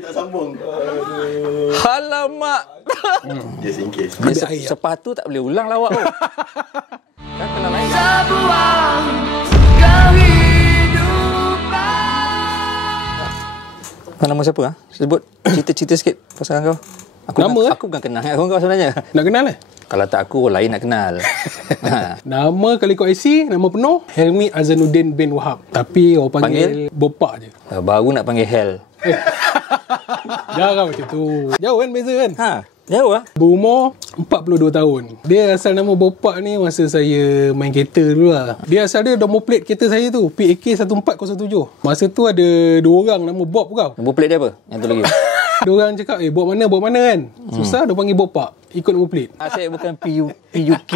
dia tak sambung. Alamak. Just in case. Sepatu tak boleh ulang lawak tu. Kan kena lain. Sebuah kehidupan. Kau nama siapa? Sebut cerita-cerita sikit pasal kau. Aku bukan kenal kau sebenarnya. Nak kenal eh? Kalau tak aku, orang lain nak kenal. Nama kalau ikut IC, nama penuh Helmi Azanuddin bin Wahab. Tapi orang panggil Bopak je. Baru nak panggil Hell. Jarang macam tu. Jauh kan beza kan? Jauh lah. Berumur 42 tahun. Dia asal nama Bopak ni masa saya main kereta dulu lah. Dia asal dia nombor plate kereta saya tu, PAK 1407. Masa tu ada 2 orang nama Bob kau. Nombor plate dia apa? Yang tu lagi. Dia orang cakap, Bob mana kan? Susah, dia panggil Bopak. Ikut nombor plate. Saya bukan PUK.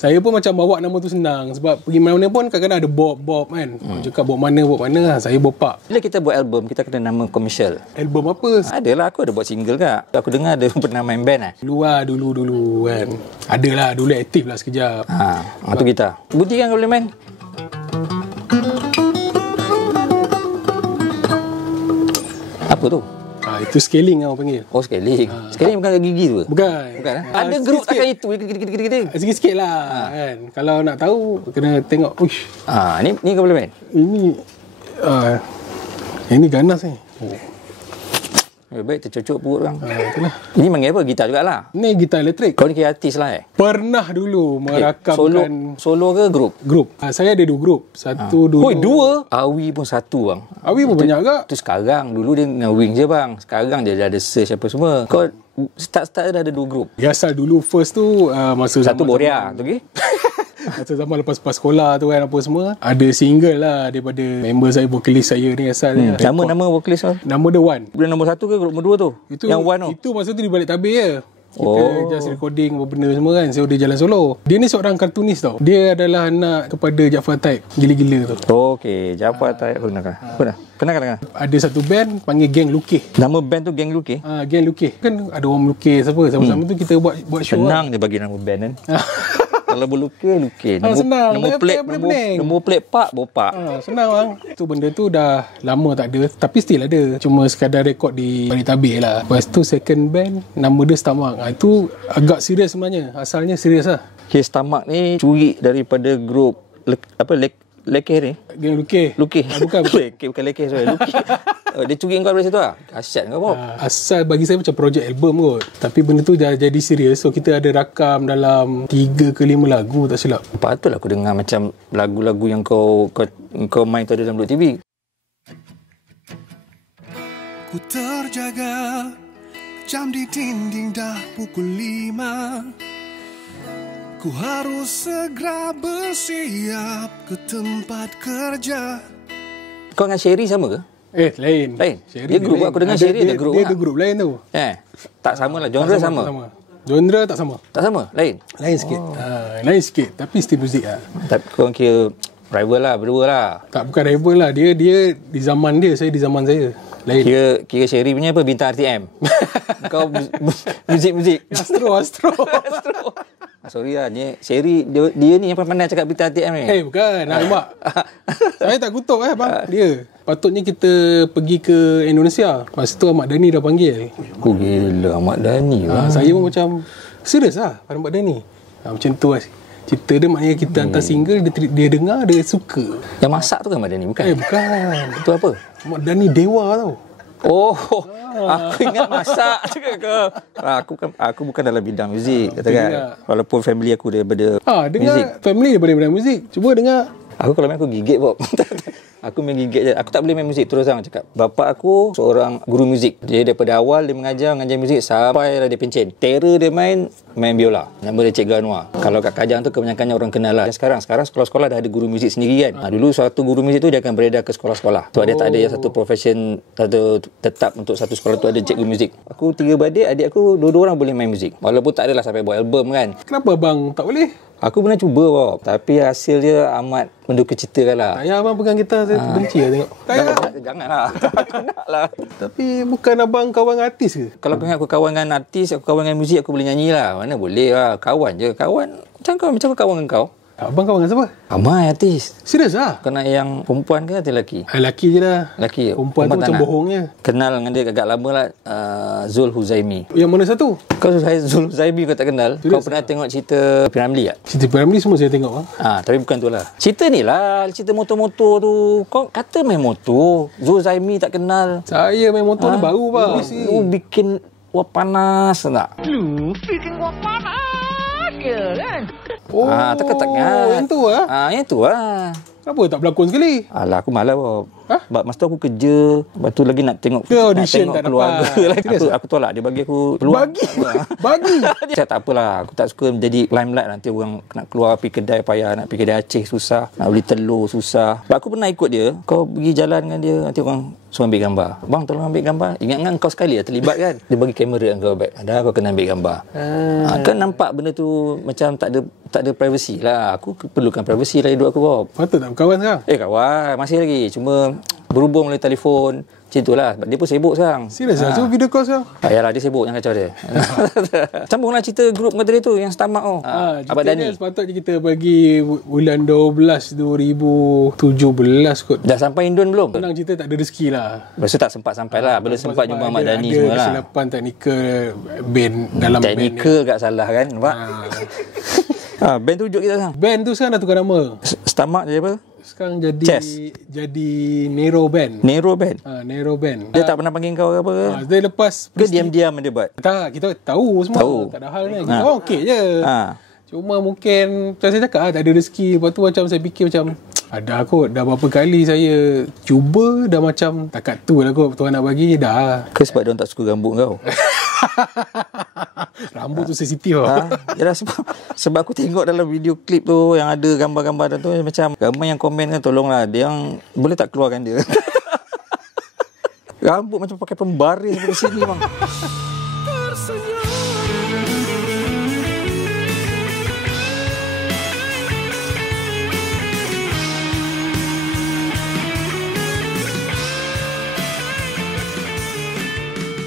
Saya pun macam bawa nama tu senang. Sebab pergi mana-mana pun kadang-kadang ada Bob kan. Cakap Bob mana. Saya Bopak. Bila kita buat album, kita kena nama komersial. Album apa? Adalah, aku ada buat single kak. Aku dengar ada pernah main band lah. Dulu kan. Adalah, dulu aktif lah sekejap. Itu kita. Budi kan kau boleh main? Apa tu? Itu scaling lah orang panggil. Oh, scaling. Scaling bukan gigi tu? Bukan. Ada grup takkan itu. Sikit-sikit lah kan. Kalau nak tahu, kena tengok. Uish. Ni kau boleh main? Ini ganas ni. Baik, tercocok perut orang. Itulah. Ini panggil apa? Gitar jugalah. Ni gitar elektrik. Kau ni kira artis lah Pernah dulu merakamkan Solo ke grup? Grup. Saya ada 2 grup. Satu dulu. 2? Awi pun 1 bang. Awi pun banyak ke? Tu sekarang. Dulu dia dengan Wing je bang. Sekarang dia dah ada search apa semua. Kau start dah ada 2 grup. Biasa dulu first tu masa satu Boria tu okay? Masa zaman lepas sekolah tu kan apa semua. Ada single lah daripada member saya, vokalis saya ni asal dia. Nama vokalis kau? Nama dia Wan. Bulan nombor 1 ke nombor 2 tu? Yang Wan tu? Itu masa tu di balik tabir je. Kita just recording benda semua kan. So dia jalan solo. Dia ni seorang kartunis tau. Dia adalah anak kepada Jaafar Taib. Gila-gila tu. Okey, Jaafar Taib pernah kan? Ada satu band panggil Geng Lukih. Nama band tu Geng Lukih? Geng Lukih. Kan ada orang melukis apa. Sama-sama tu kita buat show. Senang dia bagi nama band kan. Kalau berlukis. Senang. Nombor plate Pak Bopak. Senang bang. Tu benda tu dah lama tak ada. Tapi still ada. Cuma sekadar rekod di balik tabir lah. Lepas tu second band, nama dia Stamak. Itu agak serius sebenarnya. Asalnya serius lah. Stamak ni curi daripada grup Lekeh ni. Geng Lukih. Bukan. Bukan Lekeh. Sorry. Lukih. Dia curi kau dari situ lah. Asyad kau Bob. Asal bagi saya macam projek album kot. Tapi benda tu dah jadi serius. So kita ada rakam dalam 3 ke 5 lagu tak silap. Patutlah aku dengar macam lagu-lagu yang kau main tu ada dalam Blok TV. Ku terjaga, jam di dinding dah pukul 5. Ku harus segera bersiap ke tempat kerja. Kau dengan Sherry sama ke? Lain. Dia grup aku dengar Sherry ada grup. Dia ada grup lain tu. Tak sama lah. Genre sama. Genre tak sama. Tak sama? Lain sikit. Lain sikit. Tapi still muzik lah. Tapi kau kira rival lah, berdua lah. Tak, bukan rival lah. Dia di zaman dia, saya di zaman saya. Lain. Kira Sherry punya apa? Bintang RTM. Kau muzik. Astro. Sorry lah, Sherry dia ni yang pandai cakap bintang RTM ni. Bukan. Nampak. Saya tak kutuk bang. Dia. Patutnya kita pergi ke Indonesia. Lepas tu Ahmad Dhani dah panggil. Aku gila Ahmad Dhani lah. Saya pun macam serius lah pada Ahmad Dhani. Macam tu lah. Cerita dia maknanya kita hantar single, dia dengar, dia suka. Yang masak tu kan Ahmad Dhani? Bukan? Bukan. Itu apa? Ahmad Dhani dewa tau. Aku ingat masak cakap kau. Aku bukan dalam bidang muzik katakan. Walaupun family aku daripada dengar muzik. Family daripada bidang muzik. Cuba dengar. Aku kalau main aku gigit Bob. Aku main gigit je. Aku tak boleh main muzik terus terang cakap. Bapa aku seorang guru muzik. Dia daripada awal dia mengajar muzik sampai dia pencen. Terror dia main biola. Nama dia Cik Anwar. Kalau kat Kajang tu kebanyakannya orang kenal lah. Sekarang sekolah-sekolah dah ada guru muzik sendiri kan. Dulu suatu guru muzik tu dia akan beredar ke sekolah-sekolah. So dia tak ada yang satu profession satu tetap untuk satu sekolah tu ada cikgu muzik. Aku 3 beradik, adik aku dua-dua orang boleh main muzik. Walaupun tak adalah sampai buat album kan. Kenapa bang tak boleh? Aku pernah cuba Bob. Tapi hasil dia amat menduka cita kan lah. Tak payah abang pegang gitar. Saya benci lah tengok. Janganlah. Aku nak lah. Tapi bukan abang kawan artis ke? Kalau kau ingat aku kawan dengan artis, aku kawan dengan muzik, aku boleh nyanyi lah. Mana boleh lah. Kawan je. Kawan. Macam kau kawan dengan kau. Abang kawan dengan siapa? Ramai artis. Serius lah? Kena yang perempuan ke atau lelaki? Lelaki je lah. Lelaki. Perempuan tu tak macam nak? bohongnya. Kenal dengan dia agak lama lah. Zul Huzaimi. Yang mana satu? Kau Zul Huzaimi kau tak kenal? Serius Kau pernah tengok cerita Piramli tak? Cerita Piramli semua saya tengok bang. Tapi bukan tu lah. Cerita ni lah. Cerita motor-motor tu. Kau kata main motor. Zul Huzaimi tak kenal. Saya main motor ni baru bang. Lu bikin wah panas tak? Oh, tak yang tu lah. Yang tu lah. Kenapa tak berlakon sekali? Alah, aku malas Bob. Hah? Sebab masa tu aku kerja. Lepas tu lagi nak tengok, Dia audition nak tengok tak keluarga dapat. lagi. Aku tolak. Dia bagi aku peluang. Bagi? Saya tak apalah. Aku tak suka menjadi limelight. Nanti orang nak keluar pergi kedai payah. Nak pergi kedai Aceh susah. Nak beli telur susah. Sebab aku pernah ikut dia. Kau pergi jalan dengan dia. Nanti orang suruh ambil gambar. Bang, tolong ambil gambar. Ingat kau sekali lah terlibat kan. Dia bagi kamera dengan kau bag. Ada kau kena ambil gambar. Kan nampak benda tu macam tak ada privacy lah. Aku perlukan privacy lah hidup aku Bob. Patut tak berkawan sekarang? Kawan, masih lagi. Cuma berhubung melalui telefon. Macam itulah. Dia pun sibuk sekarang. Serius lah? Cuba video call sekarang? Yalah, dia sibuk. Jangan kacau dia. Sambunglah cerita grup kata dia tu. Yang setamak tu. Abang Dani. Sepatutnya kita bagi bulan 12 2017 kot. Dah sampai Indon belum? Senang cerita tak ada rezeki lah. Lepas tu tak sempat-sampai lah. Bila sempat jumpa Ahmad Dhani semua lah. Ada kesilapan teknikal band dalam Teknikal kat salah kan. Nampak? Band tu tunjuk kita sekarang. Band tu sekarang dah tukar nama. Setamak je apa? Sekarang jadi Chess. jadi Nero Band. Nero Band. Nero Band. Dia tak pernah panggil kau ke apa ke? Dia lepas Ke diam-diam dia buat? Tak, kita tahu semua. Tahu. Tak ada hal ni. Kita orang okey je. Cuma mungkin macam saya cakap tak ada rezeki. Lepas tu macam saya fikir macam ada kot. Dah berapa kali saya cuba dah macam takat tu lah kot Tuhan nak bagi dah. Ke sebab dia orang tak suka rambut kau? Rambut tu sensitif lah. Yalah, sebab aku tengok dalam video klip tu yang ada gambar-gambar tu macam ramai yang komen kan, tolonglah dia yang boleh tak keluarkan dia. Rambut macam pakai pembaris dari sini bang.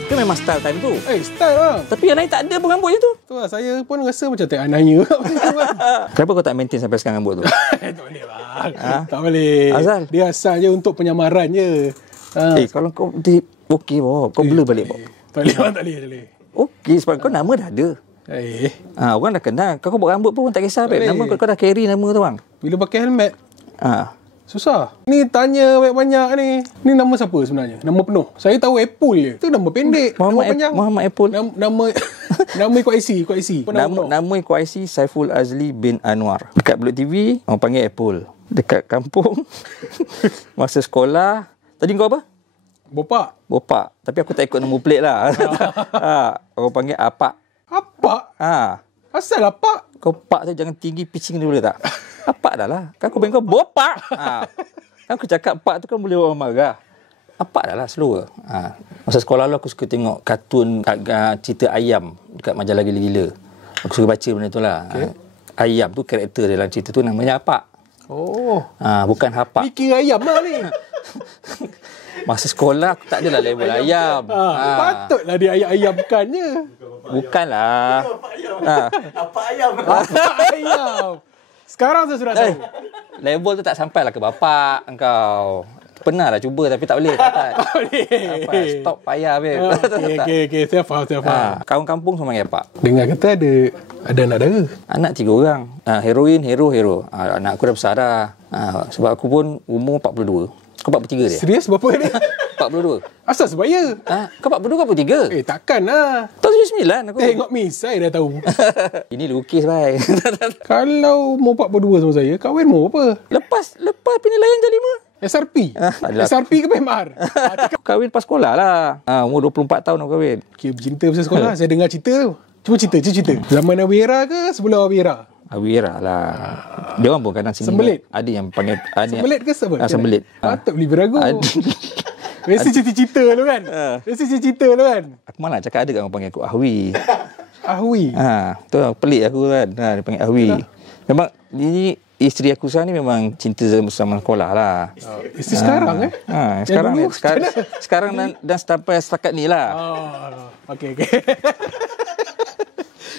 Itu memang style time tu. Style lah. Tapi yang lain tak ada pun rambut je tu. Tu lah, saya pun rasa macam tak nanya. Kenapa kau tak maintain sampai sekarang rambut tu? Tak boleh bang. Tak boleh. Azal? Dia asal je untuk penyamaran je. Kalau kau okey Bob, kau blur balik Bob. Tak boleh bang, tak boleh. Okey, sebab kau nama dah ada. Orang dah kenal. Kau buat rambut pun tak kisah babe. Nama kau dah carry nama tu bang. Bila pakai helmet susah. Ni tanya banyak-banyak ni. Ni nama siapa sebenarnya? Nama penuh. Saya tahu Apple je. Itu nama pendek. Nama panjang. Muhammad Apple. Nama ikut IC. Nama ikut IC Saiful Azli bin Anwar. Dekat Bullet TV orang panggil Apple. Dekat kampung masa sekolah tadi kau apa? Bopak. Tapi aku tak ikut nombor plate lah. Orang panggil Apak. Asal Apak? Kau pak tu jangan tinggi pitching dia boleh tak? Apak dah lah. Kan aku panggil kau Bopak. Kan aku cakap pak tu kan boleh orang marah. Apak dah lah, slow. Masa sekolah lu aku suka tengok kartun cerita ayam dekat majalah Gila-Gila. Aku suka baca benda tu lah. Ayam tu karakter dalam cerita tu namanya Apak. Bukan Hapak. Mikir ayam lah ni. Masa sekolah aku tak adalah label ayam. Patutlah dia ayam-ayamkannya. Bukanlah. Apa ayam? Sekarang saya sudah tahu. Label tu tak sampailah ke bapak engkau. Pernah lah cuba tapi tak boleh. Tak boleh. Stop payah babe. Okey. Saya faham. Kawan kampung semua panggil Pak. Dengar kata ada anak dara. Anak 3 orang. Heroin, hero. Anak aku dah besar dah. Sebab aku pun umur 42. Kau 43 dia? Serius berapa ni? 42. Asal sebaya? Kau 42 ke 43? Takkan lah. Tahun 79 aku. Tengok miss, saya dah tahu. Ini lukis baik. Kalau mau 42 sama saya, kahwin mau apa? Lepas penilaian jadi 5. SRP? SRP ke PMR? Kahwin pas sekolah lah. Umur 24 tahun aku kahwin. Okay, bercinta pasal sekolah. Saya dengar cerita tu. Cuba cerita. Zaman Awira ke sebelum Awira? Awira lah. Dia orang pun kadang sini. Sembelit? Ada yang panggil. Sembelit ke sebab? Sembelit. Patut beli beragu. Biasa cerita-cerita lu kan? Aku malah cakap ada kan orang panggil aku Ahwi. Ahwi? Tu pelik aku kan. Dia panggil Ahwi. Memang ini isteri aku sekarang ni memang cinta sama sekolah lah. Isteri sekarang sekarang dan sampai setakat ni lah. Okey.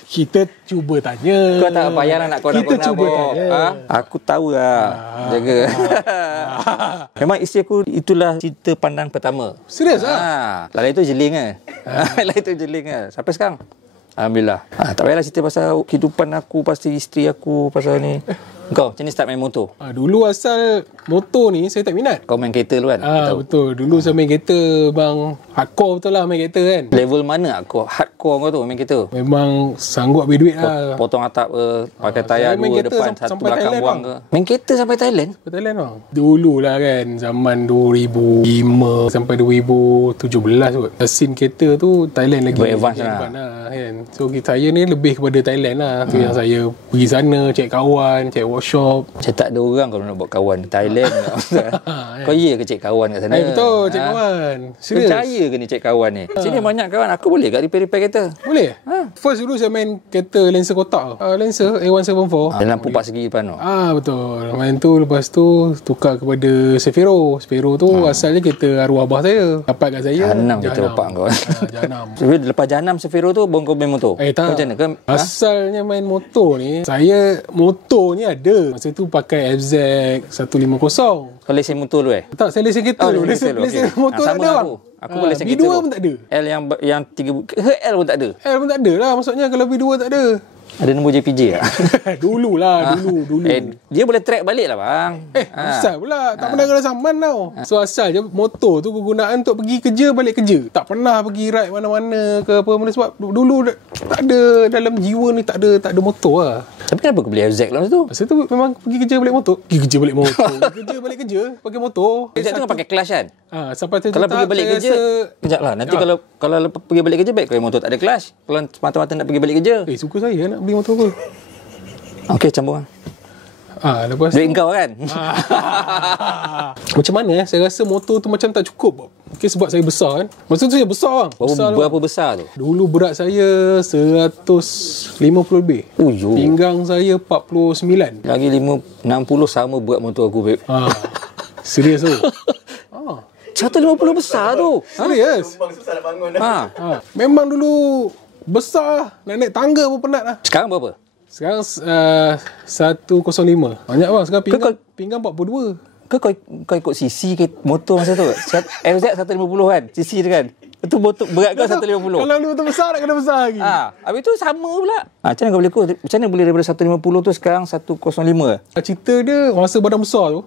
Kita cuba tanya. Kau tak payah nak kau nak Kita cuba bawa. tanya. Aku tahu lah. Jaga. Memang isteri aku itulah cerita pandang pertama. Serius lah? Lain itu jeling lah. Lain itu jeling lah. Sampai sekarang. Alhamdulillah. Tak payahlah cerita pasal kehidupan aku, pasal isteri aku, pasal ni. Kau macam ni start main motor? Dulu asal motor ni saya tak minat. Kau main kereta dulu kan? Betul. Dulu saya main kereta bang, hardcore betul lah main kereta kan. Level mana hardcore kau tu main kereta? Memang sanggup habis duit lah. Potong atap ke, pakai tayar main 2 kereta depan, satu sampai belakang Thailand buang ke. Main kereta sampai Thailand? Sampai Thailand bang. Dulu lah kan, zaman 2005 sampai 2017 kot. Scene kereta tu Thailand lagi Advance lah. Kan. So saya ni lebih kepada Thailand lah. Tu yang saya pergi sana, cek kawan, cek workshop. Macam tak ada orang kalau nak buat kawan di Thailand. Kau iya ke cek kawan kat sana? Betul, cek kawan. Serius. Percaya ke ni cek kawan ni? Sini banyak kawan. Aku boleh kat repair-repair kereta? Boleh? First dulu saya main kereta Lancer kotak. Lancer A174. Lampu 4 segi depan tu. Betul. Main tu lepas tu tukar kepada Sefiro. Sefiro tu asalnya kereta arwah abah saya. Dapat kat saya. Jahanam kereta bapak kau. Jahanam. Lepas Jahanam Sefiro tu baru kau main motor? Tak. Macam mana? Kau, asalnya main motor ni, saya motor ni ada. Masa tu pakai FZ 150. Kau lesen motor dulu Tak, saya lesen kereta dulu. Lesen motor tak ada bang. Aku boleh lesen B2 kereta pun tak ada. L yang 3 L pun tak ada. L pun tak ada lah. Maksudnya kalau B2 tak ada. Ada nombor JPJ tak? Dulu. Dia boleh track balik lah bang. Asal pula. Tak pernah kena saman tau. So asal je motor tu kegunaan untuk pergi kerja, balik kerja. Tak pernah pergi ride mana-mana ke apa mana. Sebab dulu tak ada, dalam jiwa ni tak ada motor lah. Tapi kenapa kau beli FZ lah masa tu? Masa tu memang pergi kerja balik motor. Kerja balik kerja pakai motor. FZ tu kan pakai clutch kan? Sampai kalau pergi balik kerja kejap lah. Nanti kalau pergi balik kerja baik kalau motor tak ada clutch. Kalau semata-mata nak pergi balik kerja. Suka saya nak beli motor ke. Okey, campur kan. Lepas duit kau kan. Macam mana saya rasa motor tu macam tak cukup. Okay, sebab saya besar kan. Masa tu saya besar bang. Berapa besar tu? Dulu berat saya 150 lebih. Pinggang saya 49. Lagi 60 sama berat motor aku babe. Serius tu. 150 besar tu. Serius. Susah nak bangun. Memang dulu besar. Nak naik tangga pun penat lah. Sekarang berapa? Sekarang 105. Banyak bang. Sekarang pinggang 42. Kau ikut CC ke motor masa tu? FZ 150 kan? CC tu kan? Itu motor berat kau 150. Kalau lu tu besar nak kena besar lagi. Habis tu sama pula. Macam mana kau boleh ikut? Macam mana boleh daripada 150 tu sekarang 105? Cerita dia masa badan besar tu.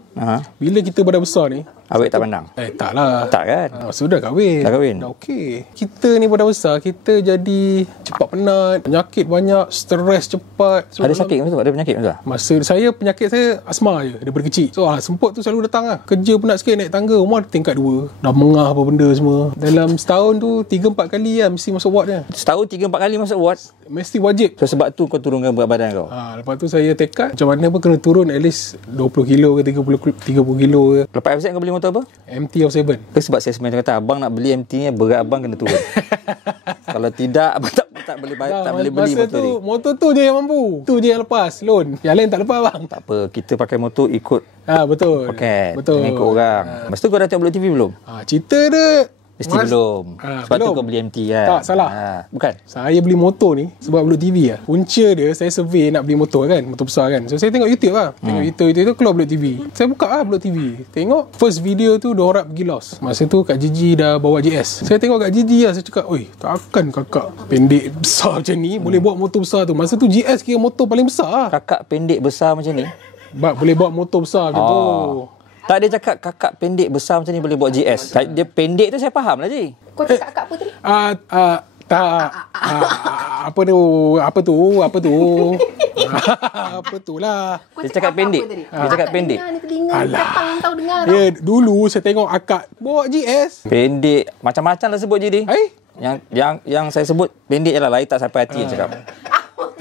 Bila kita badan besar ni, awet tak pandang? Tak lah. Tak kan? Sudah kahwin. Dah kahwin? Dah okey. Kita ni badan besar, kita jadi cepat penat, penyakit banyak, stres cepat. So, ada sakit masa tu? Ada penyakit masa tu? Masa saya, penyakit saya asma je daripada kecil. So semput tu selalu datang lah. Kerja penat sikit naik tangga, rumah tingkat 2. Dah mengah apa benda semua. Dalam setahun tu 3-4 kali lah mesti masuk ward dia. Setahun 3-4 kali masuk ward? Mesti wajib. So sebab tu kau turunkan berat badan kau? Lepas tu saya tekad macam mana pun kena turun at least 20 kilo ke 30 kilo ke. Lepas FZ kau beli motor apa? MT-07. Ke sebab salesman kata abang nak beli MT ni berat abang kena turun. Kalau tidak abang tak boleh beli motor ni. Motor tu je yang mampu. Tu je yang lepas loan. Yang lain tak lepas bang. Tak apa, kita pakai motor ikut betul. Betul. Ikut orang. Lepas tu kau dah tengok Blok TV belum? Cerita dia mesti belum. Sebab tu kau beli MT kan? Tak, salah. Bukan? Saya beli motor ni sebab Blok TV lah. Punca dia, saya survey nak beli motor kan. Motor besar kan. So saya tengok YouTube lah. Tengok YouTube keluar Blok TV. Saya buka lah Blok TV. Tengok first video tu diorang pergi lost. Masa tu Kak Gigi dah bawa GS. Saya tengok Kak Gigi lah. Saya cakap, oi, takkan kakak pendek besar macam ni boleh bawa motor besar tu. Masa tu GS kira motor paling besar lah. Kakak pendek besar macam ni? Boleh bawa motor besar macam tu. Tak, dia cakap kakak pendek besar macam ni boleh buat GS. Dia pendek tu saya faham lah je. Kau cakap kakak apa tadi? Tak. Apa tu? Apa tu lah. Dia cakap pendek. Dia cakap pendek. Alah. Tahu dengar. Dulu saya tengok akak bawa GS. Pendek. Macam-macam lah sebut je dia. Hai? Yang saya sebut pendek je lah. Lain tak sampai hati yang cakap.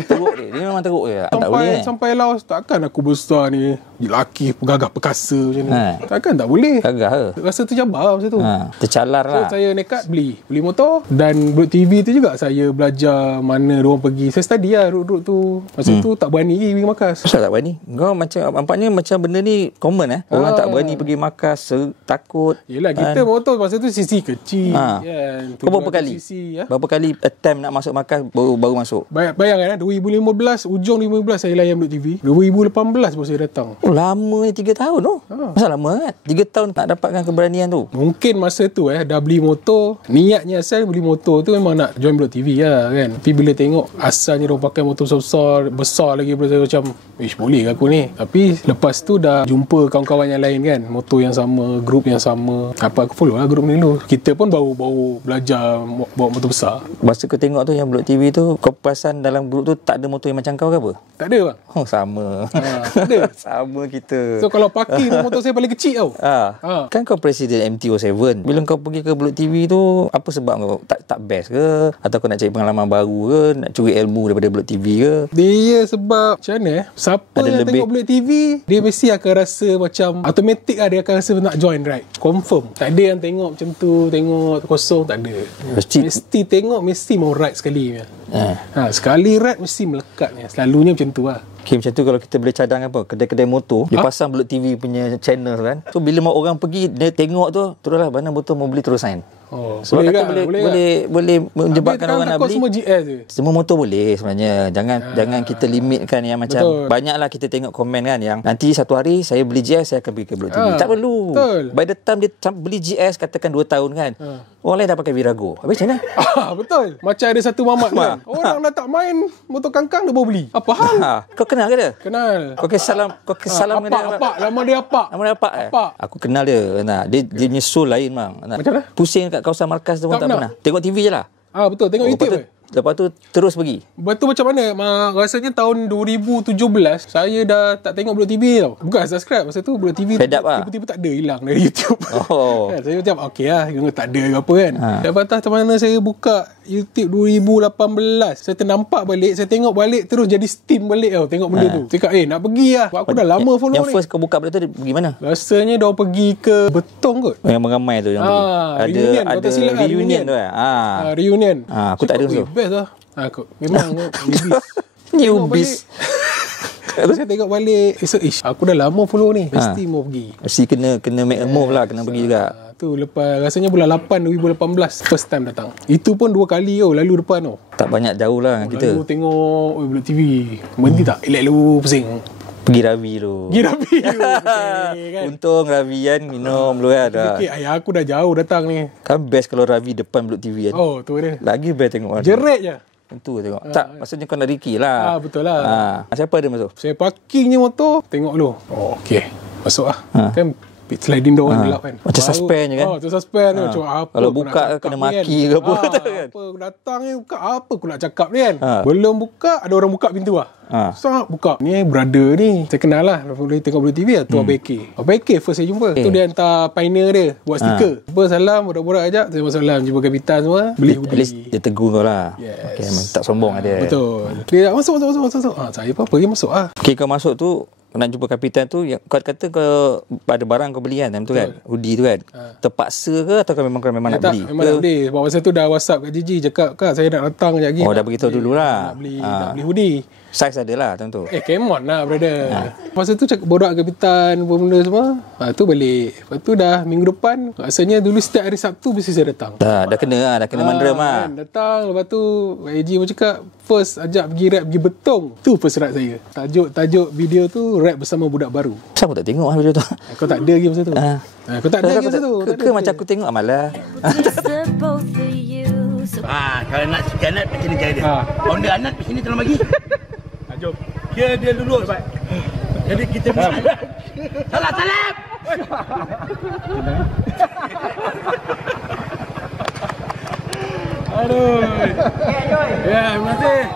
Teruk dia. Dia memang teruk je. Tak boleh. Sampai Laos takkan aku besar ni lelaki pegagah perkasa macam ni. Takkan tak boleh. Gagah ke? Rasa tercabar masa tu. Tercalar lah. So saya nekat beli motor. Dan Blok TV tu juga saya belajar mana diorang pergi. Saya study lah route tu. Masa tu tak berani pergi markas. Kenapa tak berani? Kau macam nampaknya macam benda ni common Orang tak berani pergi markas, takut. Yelah kita motor masa tu CC kecil kan. Kau berapa kali? Berapa kali attempt nak masuk markas baru masuk? Bayangkan 2015 ujung 2015 saya layan Blok TV. 2018 baru saya datang. Lama ni 3 tahun tu. Masa lama kan? 3 tahun tak dapatkan keberanian tu. Mungkin masa tu dah beli motor. Niatnya asal beli motor tu memang nak join Blok TV lah kan. Tapi bila tengok asalnya diorang pakai motor besar lagi daripada saya macam boleh ke aku ni. Tapi lepas tu dah jumpa kawan-kawan yang lain kan. Motor yang sama, grup yang sama. Aku follow lah grup ni dulu. Kita pun baru belajar bawa motor besar. Masa kau tengok tu yang Blok TV tu, kau perasan dalam grup tu tak ada motor yang macam kau ke apa? Tak ada bang. Sama. Tak ada. Sama kita. So kalau parking tu motor saya paling kecil tau. Kan kau presiden MT07. Bila kau pergi ke Blok TV tu, apa sebab kau tak best ke? Atau kau nak cari pengalaman baru ke? Nak curi ilmu daripada Blok TV ke? Dia sebab macam mana siapa ada yang lebih tengok Blok TV, dia mesti akan rasa macam automatic lah, dia akan rasa nak join ride. Confirm. Tak ada yang tengok macam tu, tengok kosong, tak ada. Mesti tengok, mesti mau ride sekali. Sekali ride mesti melekat. Selalunya macam tu lah. Okay, macam tu kalau kita boleh cadang apa, kedai-kedai motor dia pasang Blok TV punya channel kan. So bila orang pergi dia tengok tu, teruslah mana motor mau beli terus sign. Sebab kata boleh menyebabkan orang nak beli. Semua GS je. Semua motor boleh sebenarnya. Jangan kita limitkan yang macam banyaklah kita tengok komen kan yang nanti satu hari saya beli GS saya akan pergi ke Blok TV. Tak perlu. By the time dia beli GS katakan 2 tahun kan. Orang lain dah pakai Virago. Habis macam mana? Betul. Macam ada satu mamat kan. Orang dah tak main motor kangkang dia baru beli. Apa hal? Kau kenal ke dia? Kenal. Kau salam dengan dia. Apak. Nama dia Apak. Aku kenal dia. Dia punya soul lain bang. Macam mana? Pusing kat kawasan markas tu pun tak pernah. Tengok TV je lah. Betul. Tengok YouTube Lepas tu terus pergi. Betul macam mana? Rasanya tahun 2017 saya dah tak tengok Blok TV tau. Bukan subscribe masa tu Blok TV tiba-tiba tak ada, hilang dari YouTube. Saya macam okey lah, tak ada ke apa kan. Lepas tu macam mana saya buka YouTube 2018, saya ternampak balik, saya tengok balik terus jadi steam balik tau tengok benda tu. Cakap nak pergi lah. Aku dah lama follow yang ni. First kau buka benda tu pergi mana? Rasanya dia pergi ke Betong kot. Yang meramai tu yang ada reunion tu reunion. Aku tak ada tu. Best lah. Memang newbies. Saya tengok balik aku dah lama follow ni, mesti mau pergi. Mesti kena make a move lah, kena pergi juga. Tu lepas rasanya bulan 8 2018 first time datang. Itu pun 2 kali lalu depan Tak banyak jauh lah dengan kita. Lalu tengok Blok TV. Berhenti tak? Elak lu pusing. Pergi Ravi tu kan? Untung Ravi kan minum dulu kan. Ayah aku dah jauh datang ni. Kan best kalau Ravi depan Blok TV kan. Tu dia. Lagi best tengok. Jerit je. Tentu tengok. Tak, maksudnya kau nak Ricky lah. Betul lah. Siapa ada masuk? Saya parking je motor, tengok dulu. Okey. Masuk lah. Kan sliding door kan gelap kan. Macam suspend je kan. Macam suspend tu. Kalau buka kena maki ke apa kan. Apa aku datang ni buka apa aku nak cakap ni kan. Belum buka ada orang buka pintu lah. Buka. Ni brother ni saya kenal lah. Boleh tengok Blok TV lah. Tu Abang AK first saya jumpa. Tu dia hantar pioneer dia buat stiker. Salam borak-borak ajak. Terima salam jumpa kapitan semua. Beli hoodie. At least dia tegur kau lah. Okay, tak sombong dia. Betul. Dia masuk. Saya apa pergi masuk lah. Okay, kau masuk tu nak jumpa kapitan tu, yang kau kata kau ada barang kau beli kan time tu kan, hoodie tu kan, terpaksa ke atau kau memang nak beli? Memang nak beli. Sebab masa tu dah WhatsApp kat Gigi cakap kak saya nak datang sekejap lagi. Dah beritahu dululah. Nak beli hoodie. Saiz ada lah time tu. Come on lah brother. Masa tu cakap borak kapitan apa benda semua. Tu balik. Lepas tu dah minggu depan, rasanya dulu setiap hari Sabtu mesti saya datang. Dah kena mandram lah. Datang. Lepas tu AG pun cakap first ajak pergi rap pergi Betong. Tu first rap saya. Tajuk video tu rap bersama budak baru. Siapa tak tengok video tu? Kau tak ada lagi masa tu. Kau tak ada lagi masa tu. Ke macam aku tengok malah. Kalau nak si Janat macam ni cara dia. Honda Anat macam ni tolong bagi. Jom. Dia lulus. Jadi kita salam. Aduh. Ya, terima kasih.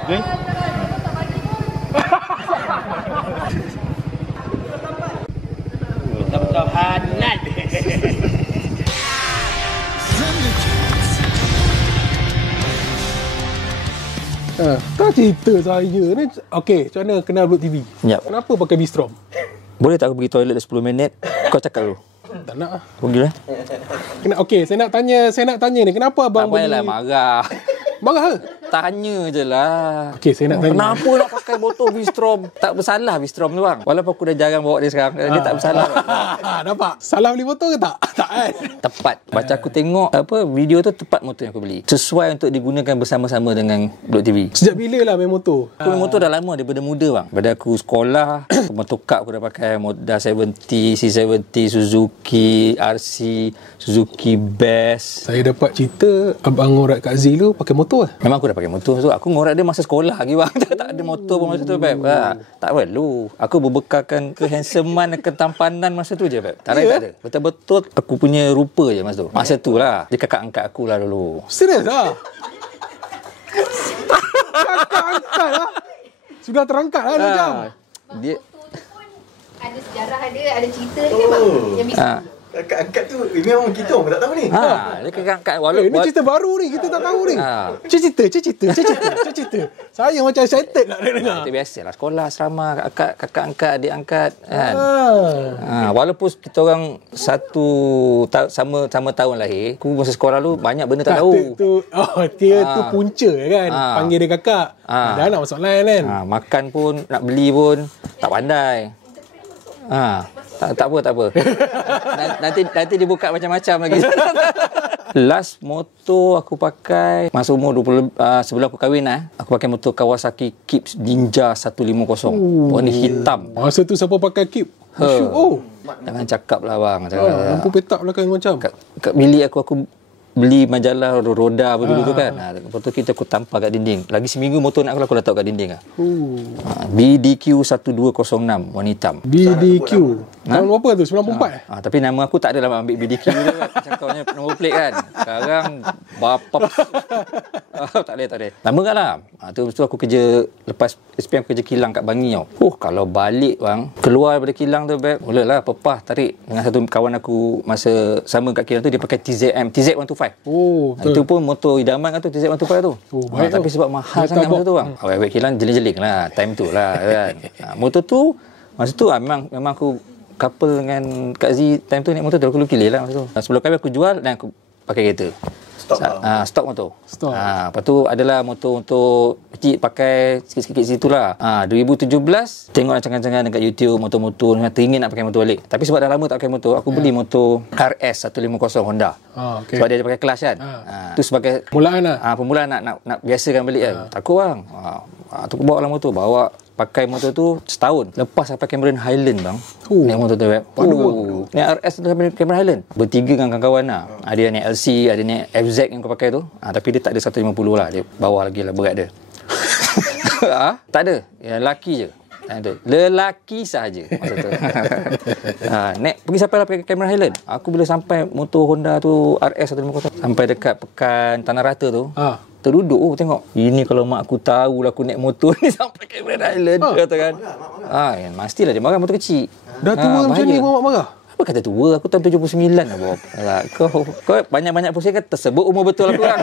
Betul-betul Hanat. Tak cerita saya ni. Okay, macam mana kenal Blok TV? Yep. Kenapa pakai Bistrom? Boleh tak aku pergi toilet 10 minit? Kau cakap dulu. Tak nak lah. Pergi lah. Okay, saya nak tanya ni. Kenapa abang Tak payahlah marah. Marah ke? Tanya je lah. Okay, saya nak tanya. Kenapa nak pakai botol Bistrom? Tak bersalah Bistrom tu bang. Walaupun aku dah jarang bawa dia sekarang. Dia tak bersalah. Nampak? Salah beli botol ke tak? Tak kan? Tepat. Baca aku tengok video tu tepat motor yang aku beli. Sesuai untuk digunakan bersama-sama dengan Blok TV. Sejak bila lah main motor? Aku main motor dah lama daripada muda bang. Daripada aku sekolah, motor cup aku dah pakai Honda 70, C70, Suzuki RC, Suzuki Bass. Saya dapat cerita abang ngorak Kak Zee tu pakai motor lah. Memang aku dah pakai motor tu. Aku ngorak dia masa sekolah lagi bang. Tak ada motor pun masa tu Beb. Tak perlu. Aku berbekalkan kehandsomeman dan ketampanan masa tu je Beb. Tak ada. Betul-betul aku punya rupa je masa tu. Masa tu lah. Dia kakak angkat aku lah dulu. Serius lah? Kakak angkat lah? Sudah terangkat lah macam. Dia Ada sejarah dia, ada cerita dia memang. Yang bisa. Kakak angkat tu memang kita orang tak tahu ni. Dia kakak angkat Ini cerita baru ni, kita tak tahu ni. Cerita. Saya macam excited nak dengar. Itu biasalah sekolah asrama kakak angkat adik angkat kan. Walaupun kita orang sama tahun lahir, aku masa sekolah tu banyak benda tak tahu. Dia tu punca kan. Panggil dia kakak. Dah nak masuk line kan. Makan pun nak beli pun tak pandai. Tak apa. Nanti dibuka macam-macam lagi. Last motor aku pakai masa umur 20 sebelum aku kahwin aku pakai motor Kawasaki Kips Ninja 150. Warna hitam. Masa tu siapa pakai Kip? Jangan cakap lah bang. Lampu petak belakang macam. Kat bilik aku beli majalah roda dulu tu kan. Lepas tu aku tampar kat dinding. Lagi seminggu motor nak aku letak kat dinding BDQ 1206 warna hitam. BDQ. Tahun berapa tu? 94? Tapi nama aku tak adalah ambil BDQ tu kan. Macam kau punya nombor plate kan. Sekarang bapap. Tak boleh. Lama kan lah. Tu aku kerja lepas SPM kerja kilang kat Bangi tau. Kalau balik bang, keluar daripada kilang tu Beb, mulalah pepah tarik dengan satu kawan aku masa sama kat kilang tu, dia pakai TZ125. Betul. Itu pun motor idaman kan tu TZ125 tu. Tapi sebab mahal sangat masa tu bang. Awet-awet kilang jeling-jeling lah time tu lah kan. Motor tu masa tu memang aku couple dengan Kak Zee time tu naik motor tu aku luki lah masa tu. Sebelum kahwin aku jual dan aku pakai kereta. Stok motor. Lepas tu adalah motor untuk kecil pakai sikit-sikit situ lah. 2017 tengok rancangan-rancangan dekat YouTube motor-motor, teringin nak pakai motor balik. Tapi sebab dah lama tak pakai motor, aku beli motor RS 150 Honda. Sebab dia pakai kelas kan. Tu sebagai permulaan lah. Permulaan nak biasakan balik kan. Takut bang. Tu aku bawa lah motor, pakai motor tu setahun. Lepas saya pakai Cameron Highland bang. Naik motor tu Beb. Naik RS tu Cameron Highland. Bertiga dengan kawan-kawan lah. Ada naik LC, ada naik FZ yang kau pakai tu. Tapi dia tak ada 150 lah. Dia bawah lagi lah berat dia. Tak ada. Lelaki je. Lelaki sahaja masa tu. Naik pergi sampai lah pakai Cameron Highland. Aku bila sampai motor Honda tu RS 150 sampai dekat Pekan Tanah Rata tu, terduduk tengok. Ini kalau mak aku tahu lah aku naik motor ni sampai Cameron Highland kata kan. Mestilah dia marah, motor kecil. Dah tua macam ni mak marah. Apa kata tua? Aku tahun 79 lah bawa. Kau banyak-banyak pusing kan tersebut umur betul aku kan.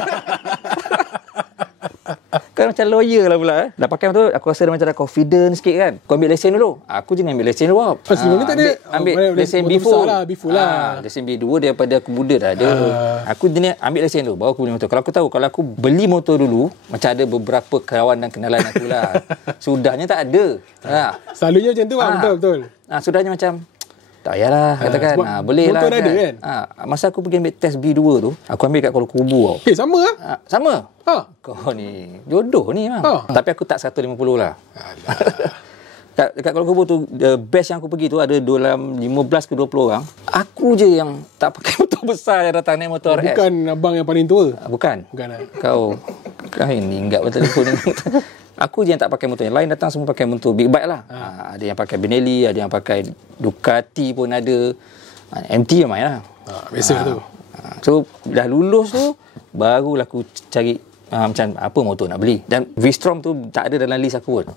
Kan macam lawyer lah pula. Dah pakai tu aku rasa macam dah confident sikit kan. Kau ambil lesen dulu. Aku jangan ambil lesen dulu. Sebelum ni tak ada. Ambil lesen before lah. Lesen B2 daripada aku muda dah ada. Aku jenis ambil lesen dulu baru aku beli motor. Kalau aku tahu kalau aku beli motor dulu, macam ada beberapa kawan dan kenalan aku lah. Sudahnya tak ada. Selalunya macam tu betul. Sudahnya macam tak payahlah katakan. Boleh lah. Motor ada kan? Masa aku pergi ambil test B2 tu, aku ambil kat Kuala Kubu tau. Sama lah. Sama. Kau ni jodoh ni memang. Tapi aku tak 150 lah. Dekat Kuala Kubu tu, the best yang aku pergi tu ada dalam 15 ke 20 orang. Aku je yang tak pakai motor besar yang datang naik motor RS. Bukan abang yang paling tua? Bukan lah. Kau ni enggak bertelefon dengan aku je yang tak pakai motor. Yang lain datang semua pakai motor big bike lah. Ada yang pakai Benelli, ada yang pakai Ducati pun ada. MT yang main lah. Biasa tu. So dah lulus tu barulah aku cari macam apa motor nak beli. Dan V-Strom tu tak ada dalam list aku pun.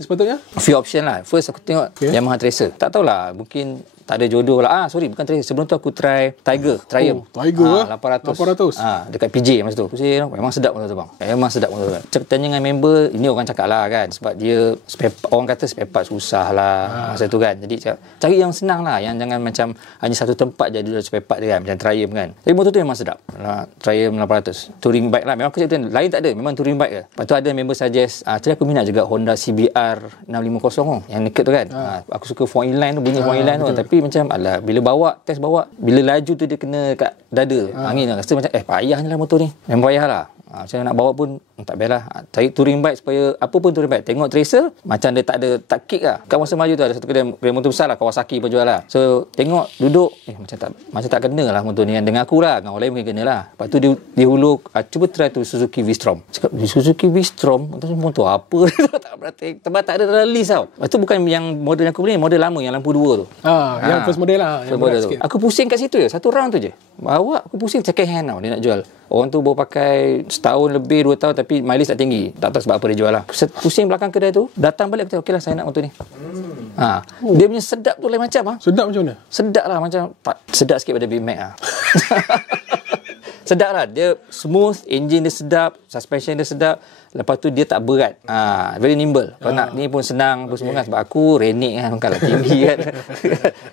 Sepatutnya? Few option lah. First aku tengok Yamaha Tracer. Tak tahulah, mungkin tak ada jodoh lah. Sorry, bukan Tracer. Sebelum tu aku try Tiger, Triumph. Tiger 800. Dekat PJ masa tu. Pusing, memang sedap motor tu bang. Memang sedap motor tu. Cakap tanya dengan member, ini orang cakap lah kan, sebab dia orang kata spare part susah lah masa tu kan. Jadi cari yang senang lah, yang jangan macam hanya satu tempat je dulu spare part dia kan, macam Triumph kan. Tapi motor tu memang sedap lah, Triumph 800. Touring bike lah. Memang aku cakap tu, lain tak ada, memang touring bike je. Lepas tu ada member suggest, tadi aku minat juga Honda CBR 650 tu, yang naked tu kan. Aku suka 4-in-line tu, bunyi 4-in-line tu. Tapi macam alah, bila test bawa, bila laju tu dia kena kat dada, angin lah. Rasa macam payahnya lah motor ni. Memang payah lah. Macam nak bawa pun tak best lah. Cari touring bike supaya apa pun touring bike. Tengok Tracer macam dia tak kick lah. Kat masa maju tu ada satu kedai motor besar lah, Kawasaki pun jual lah. So tengok duduk macam tak kena lah motor ni kan. Dengan aku lah, dengan orang lain mungkin kena lah. Lepas tu dia hulur, cuba try tu Suzuki V-Strom. Cakap Suzuki V-Strom motor apa? Tak berarti tebal, tak ada dalam list tau. Lepas tu bukan yang model yang aku beli, model lama yang lampu 2 tu. Yang first model lah, first model tu. Aku pusing kat situ je, satu round tu je. Bawa aku pusing, second hand tau dia nak jual. Orang tu baru pakai setahun lebih, 2 tahun, tapi mileage tak tinggi. Tak tahu sebab apa dia jual lah. Pusing belakang kedai tu, datang balik aku cakap, okey lah saya nak motor ni. Dia punya sedap tu lain macam. Sedap macam mana? Sedap lah, macam sedap sikit pada BMX lah. Sedap lah, dia smooth, engine dia sedap, suspension dia sedap. Lepas tu dia tak berat, very nimble. Kalau nak ni pun senang pun semua kan. Sebab aku renek kan, bukanlah tinggi kan.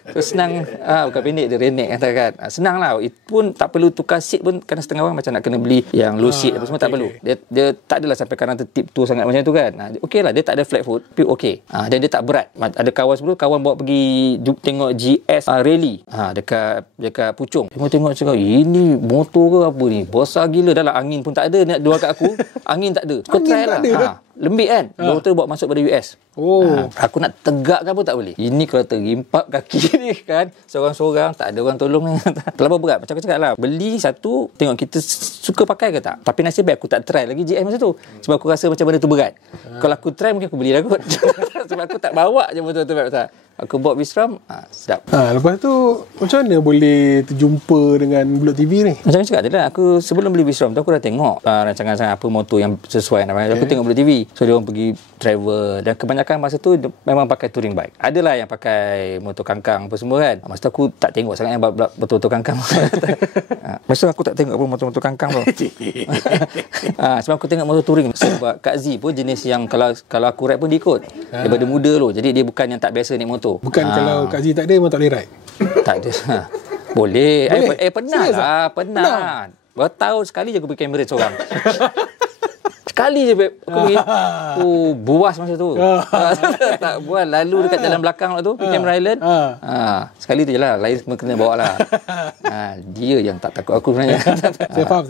So senang, bukan pendek, dia renek kan. Senang lah, itu pun tak perlu tukar seat pun. Kadang setengah orang macam nak kena beli yang low seat apa semua, tak perlu. Dia tak adalah sampai kanan tertip tu sangat macam tu kan. Okey lah, dia tak ada flat foot, tapi okey. Dan dia tak berat. Ada kawan sebelum, kawan bawa pergi tengok GS rally dekat Puchong. Tengok cakap, ini motor ke apa ni, besar gila. Dah lah, angin pun tak ada nak jual kat aku. Angin tak ada. Kau try lah. Lembik kan. Motor bawa masuk pada US. Aku nak tegakkan pun tak boleh. Ini kalau terimpak kaki ni kan, seorang-seorang, tak ada orang tolong ni. Terlalu berat. Macam aku cakap lah, beli satu, tengok kita suka pakai ke tak. Tapi nasib baik aku tak try lagi GS masa tu. Sebab aku rasa macam benda tu berat. Kalau aku try mungkin aku beli lah kot. Sebab aku tak bawa je motor tu. Aku bawa V-Strom, sedap. Lepas tu macam mana boleh terjumpa dengan Bullet TV ni? Macam aku cakap tadi lah, aku sebelum beli V-Strom tu aku dah tengok rancangan apa motor yang sesuai. Aku tengok Bullet TV. So dia orang pergi travel, dan kebanyakan masa tu memang pakai touring bike. Adalah yang pakai motor kangkang apa semua kan. Masa tu aku tak tengok sangat yang motor kangkang. Masa tu aku tak tengok apa motor kangkang tu. Sebab aku tengok motor touring. Sebab Kak Z pun jenis yang kalau aku ride pun dia ikut. Daripada muda tu. Jadi dia bukan yang tak biasa naik motor. Bukan kalau Kak Z tak ada memang tak boleh ride. Tak ada. Boleh. Pernah lah. Pernah. Bertahun sekali je aku pergi kamera seorang. Sekali je aku pergi. Buas masa tu. Tak buat. Lalu dekat jalan belakang tu, pergi Cameron Island. Sekali tu je lah. Lain semua kena bawa lah. Dia yang tak takut aku sebenarnya. Saya faham.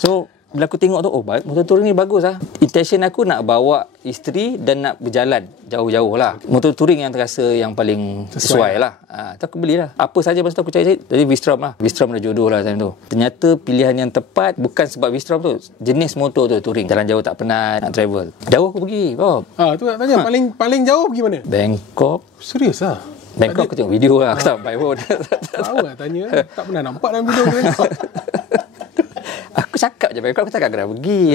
So bila aku tengok tu, motor touring ni bagus lah. Intention aku nak bawa isteri dan nak berjalan jauh-jauh lah. Motor touring yang terasa yang paling sesuai lah. Tu aku belilah. Apa saja masa tu aku cari. Jadi V-Strom lah. V-Strom dah jodoh lah time tu. Ternyata pilihan yang tepat bukan sebab V-Strom tu. Jenis motor tu touring. Jalan jauh tak penat, nak travel. Jauh aku pergi. Tu nak tanya, paling jauh pergi mana? Bangkok. Serius lah? Bangkok aku tengok video lah. Aku tak sampai pun. Tahu lah tanya. Tak pernah nampak dalam video Bangkok. Aku cakap je Bangkok, aku tak kena pergi.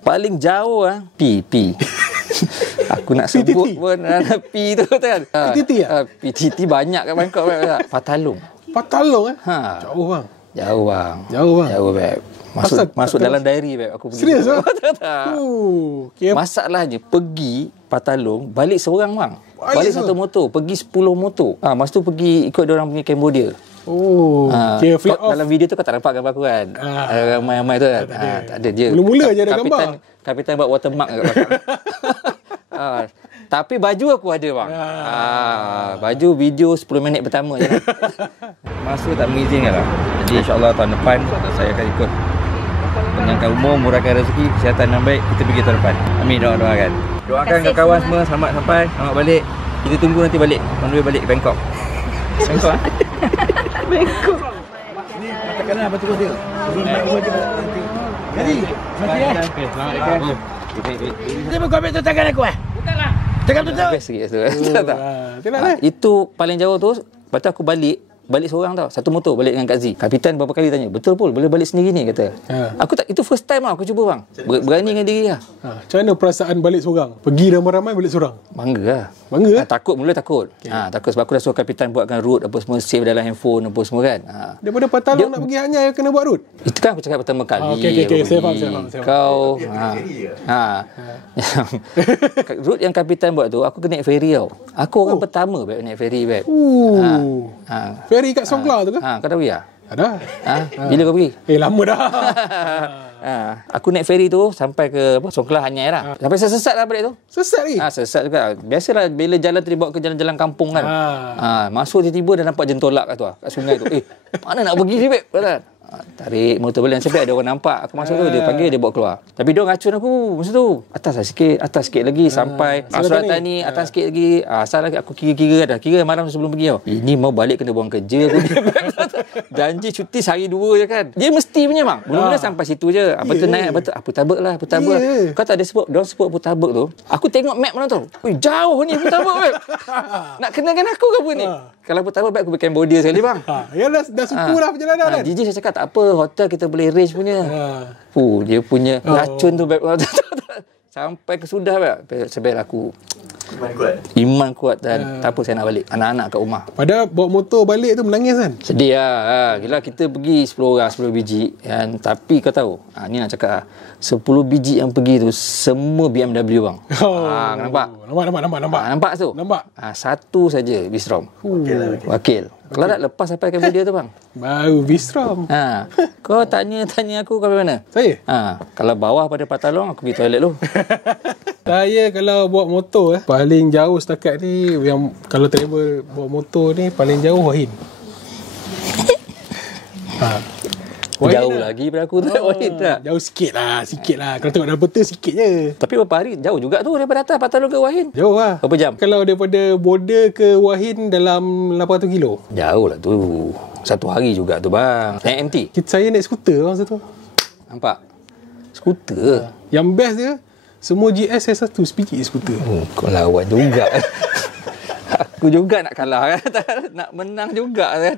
Paling jauh P. Aku nak sebut pun P tu kan. PTT lah? PTT banyak kat Bangkok. Patalong Jauh bang. Jauh beb. Masuk dalam diary beb. Aku pergi. Serius lah? Masalahnya pergi Patalong, balik seorang bang. Balik satu motor, pergi 10 motor. Masa tu pergi ikut diorang pergi Cambodia. Dalam video tu kau tak nampak gambar aku kan. Ramai-ramai tu kan. Tak ada dia. Mula-mula je ada gambar. Kapitan buat watermark kat belakang. Tapi baju aku ada bang. Baju video 10 minit pertama je. Masa tak mengizinkan lah. Jadi insyaAllah tahun depan saya akan ikut. Panjangkan umur, murahkan rezeki, kesihatan yang baik. Kita pergi tahun depan. Amin, doakan. Doakan kawan-kawan semua selamat sampai, selamat balik. Kita tunggu nanti balik. On the way balik Bangkok. Bangkok Bangkok. Ni katakanlah apa terus dia. Sebelum nak buat je nanti. Jadi, mati Selamat. Dia buka ambil tu tangan aku Bukanlah. Tangan tu. Best sikit tu. Itu paling jauh tu. Lepas tu aku balik balik seorang tau. Satu motor balik dengan Kak Z. Kapitan berapa kali tanya, betul Pul boleh balik sendiri ni, kata. Aku tak, itu first time aku cuba bang. Berani dengan diri lah. Macam mana perasaan balik seorang? Pergi ramai-ramai balik seorang? Bangga lah. Bangga? Takut, mula takut. Takut sebab aku dah suruh kapitan buatkan route apa semua, save dalam handphone apa semua kan. Daripada Patalong nak pergi Anyai kena buat route? Itu kan aku cakap pertama kali. Okey. Saya faham. Kau route yang kapitan buat tu, aku kena naik ferry tau. Aku orang pertama naik ferry beb. Ferry kat Songkla tu ke? Kau tahu ya? Ada. Bila kau pergi? Lama dah. Aku naik ferry tu sampai ke Songkla Anyai lah. Sampai sesat lah balik tu. Sesat ni? Sesat juga. Biasalah bila jalan tu dibawa ke jalan-jalan kampung kan. Masuk tiba-tiba dah nampak jentolak kat tu kat sungai tu. Mana nak pergi ni beb? Tarik motor balik. Sampai ada orang nampak aku masuk tu, dia panggil, dia bawa keluar. Tapi dia ngacun aku masa tu. Atas sikit lagi sampai Suratani, atas sikit lagi. Asal lagi aku kira-kira dah. Kira malam sebelum pergi tau. Ini mau balik kena buang kerja aku. Janji cuti sehari 2 je kan. Dia mesti punya bang. Mula-mula sampai situ je. Apa tu naik, apa tu Putabek lah. Kau tak ada sebut, diorang sebut Putabek tu. Aku tengok map mana tu. Jauh ni Putabek weh. Nak kenakan aku ke apa ni? Kalau Putabek aku bikin border sekali bang. Ya dah suku lah perjalanan kan. Jiji saya cakap tak apa, hotel kita boleh arrange punya. Dia punya racun tu sampai ke sudah sebab aku iman kuat dan tak apa, saya nak balik anak-anak kat rumah. Padahal bawa motor balik tu menangis kan. Sedih lah. Gila, kita pergi 10 orang 10 biji kan. Tapi kau tahu, ni nak cakap 10 biji yang pergi tu semua BMW bang. Nampak? Nampak tu? Nampak. Satu saja Bistrom. Wakil. Kalau tak lepas sampai Cambodia tu bang. Baru Bistrom. Kau tanya aku kau mana? Saya? Kalau bawah pada Patalong aku pergi toilet dulu. Saya kalau bawa motor paling jauh setakat ni, yang kalau travel bawa motor ni paling jauh Wahin. Jauh lagi daripada aku tu Wahin tak? Jauh sikit lah. Kalau tengok dalam peta sikit je. Tapi berapa hari? Jauh juga tu daripada atas Patalong ke Wahin. Jauh lah. Berapa jam? Kalau daripada border ke Wahin dalam 800 kilo. Jauh lah tu. Satu hari juga tu bang. Naik MT. Saya naik skuter masa tu. Nampak? Skuter. Yang best dia, semua GS saya satu sepiji skuter. Kau lawan juga. Aku juga nak kalah kan. Nak menang juga kan.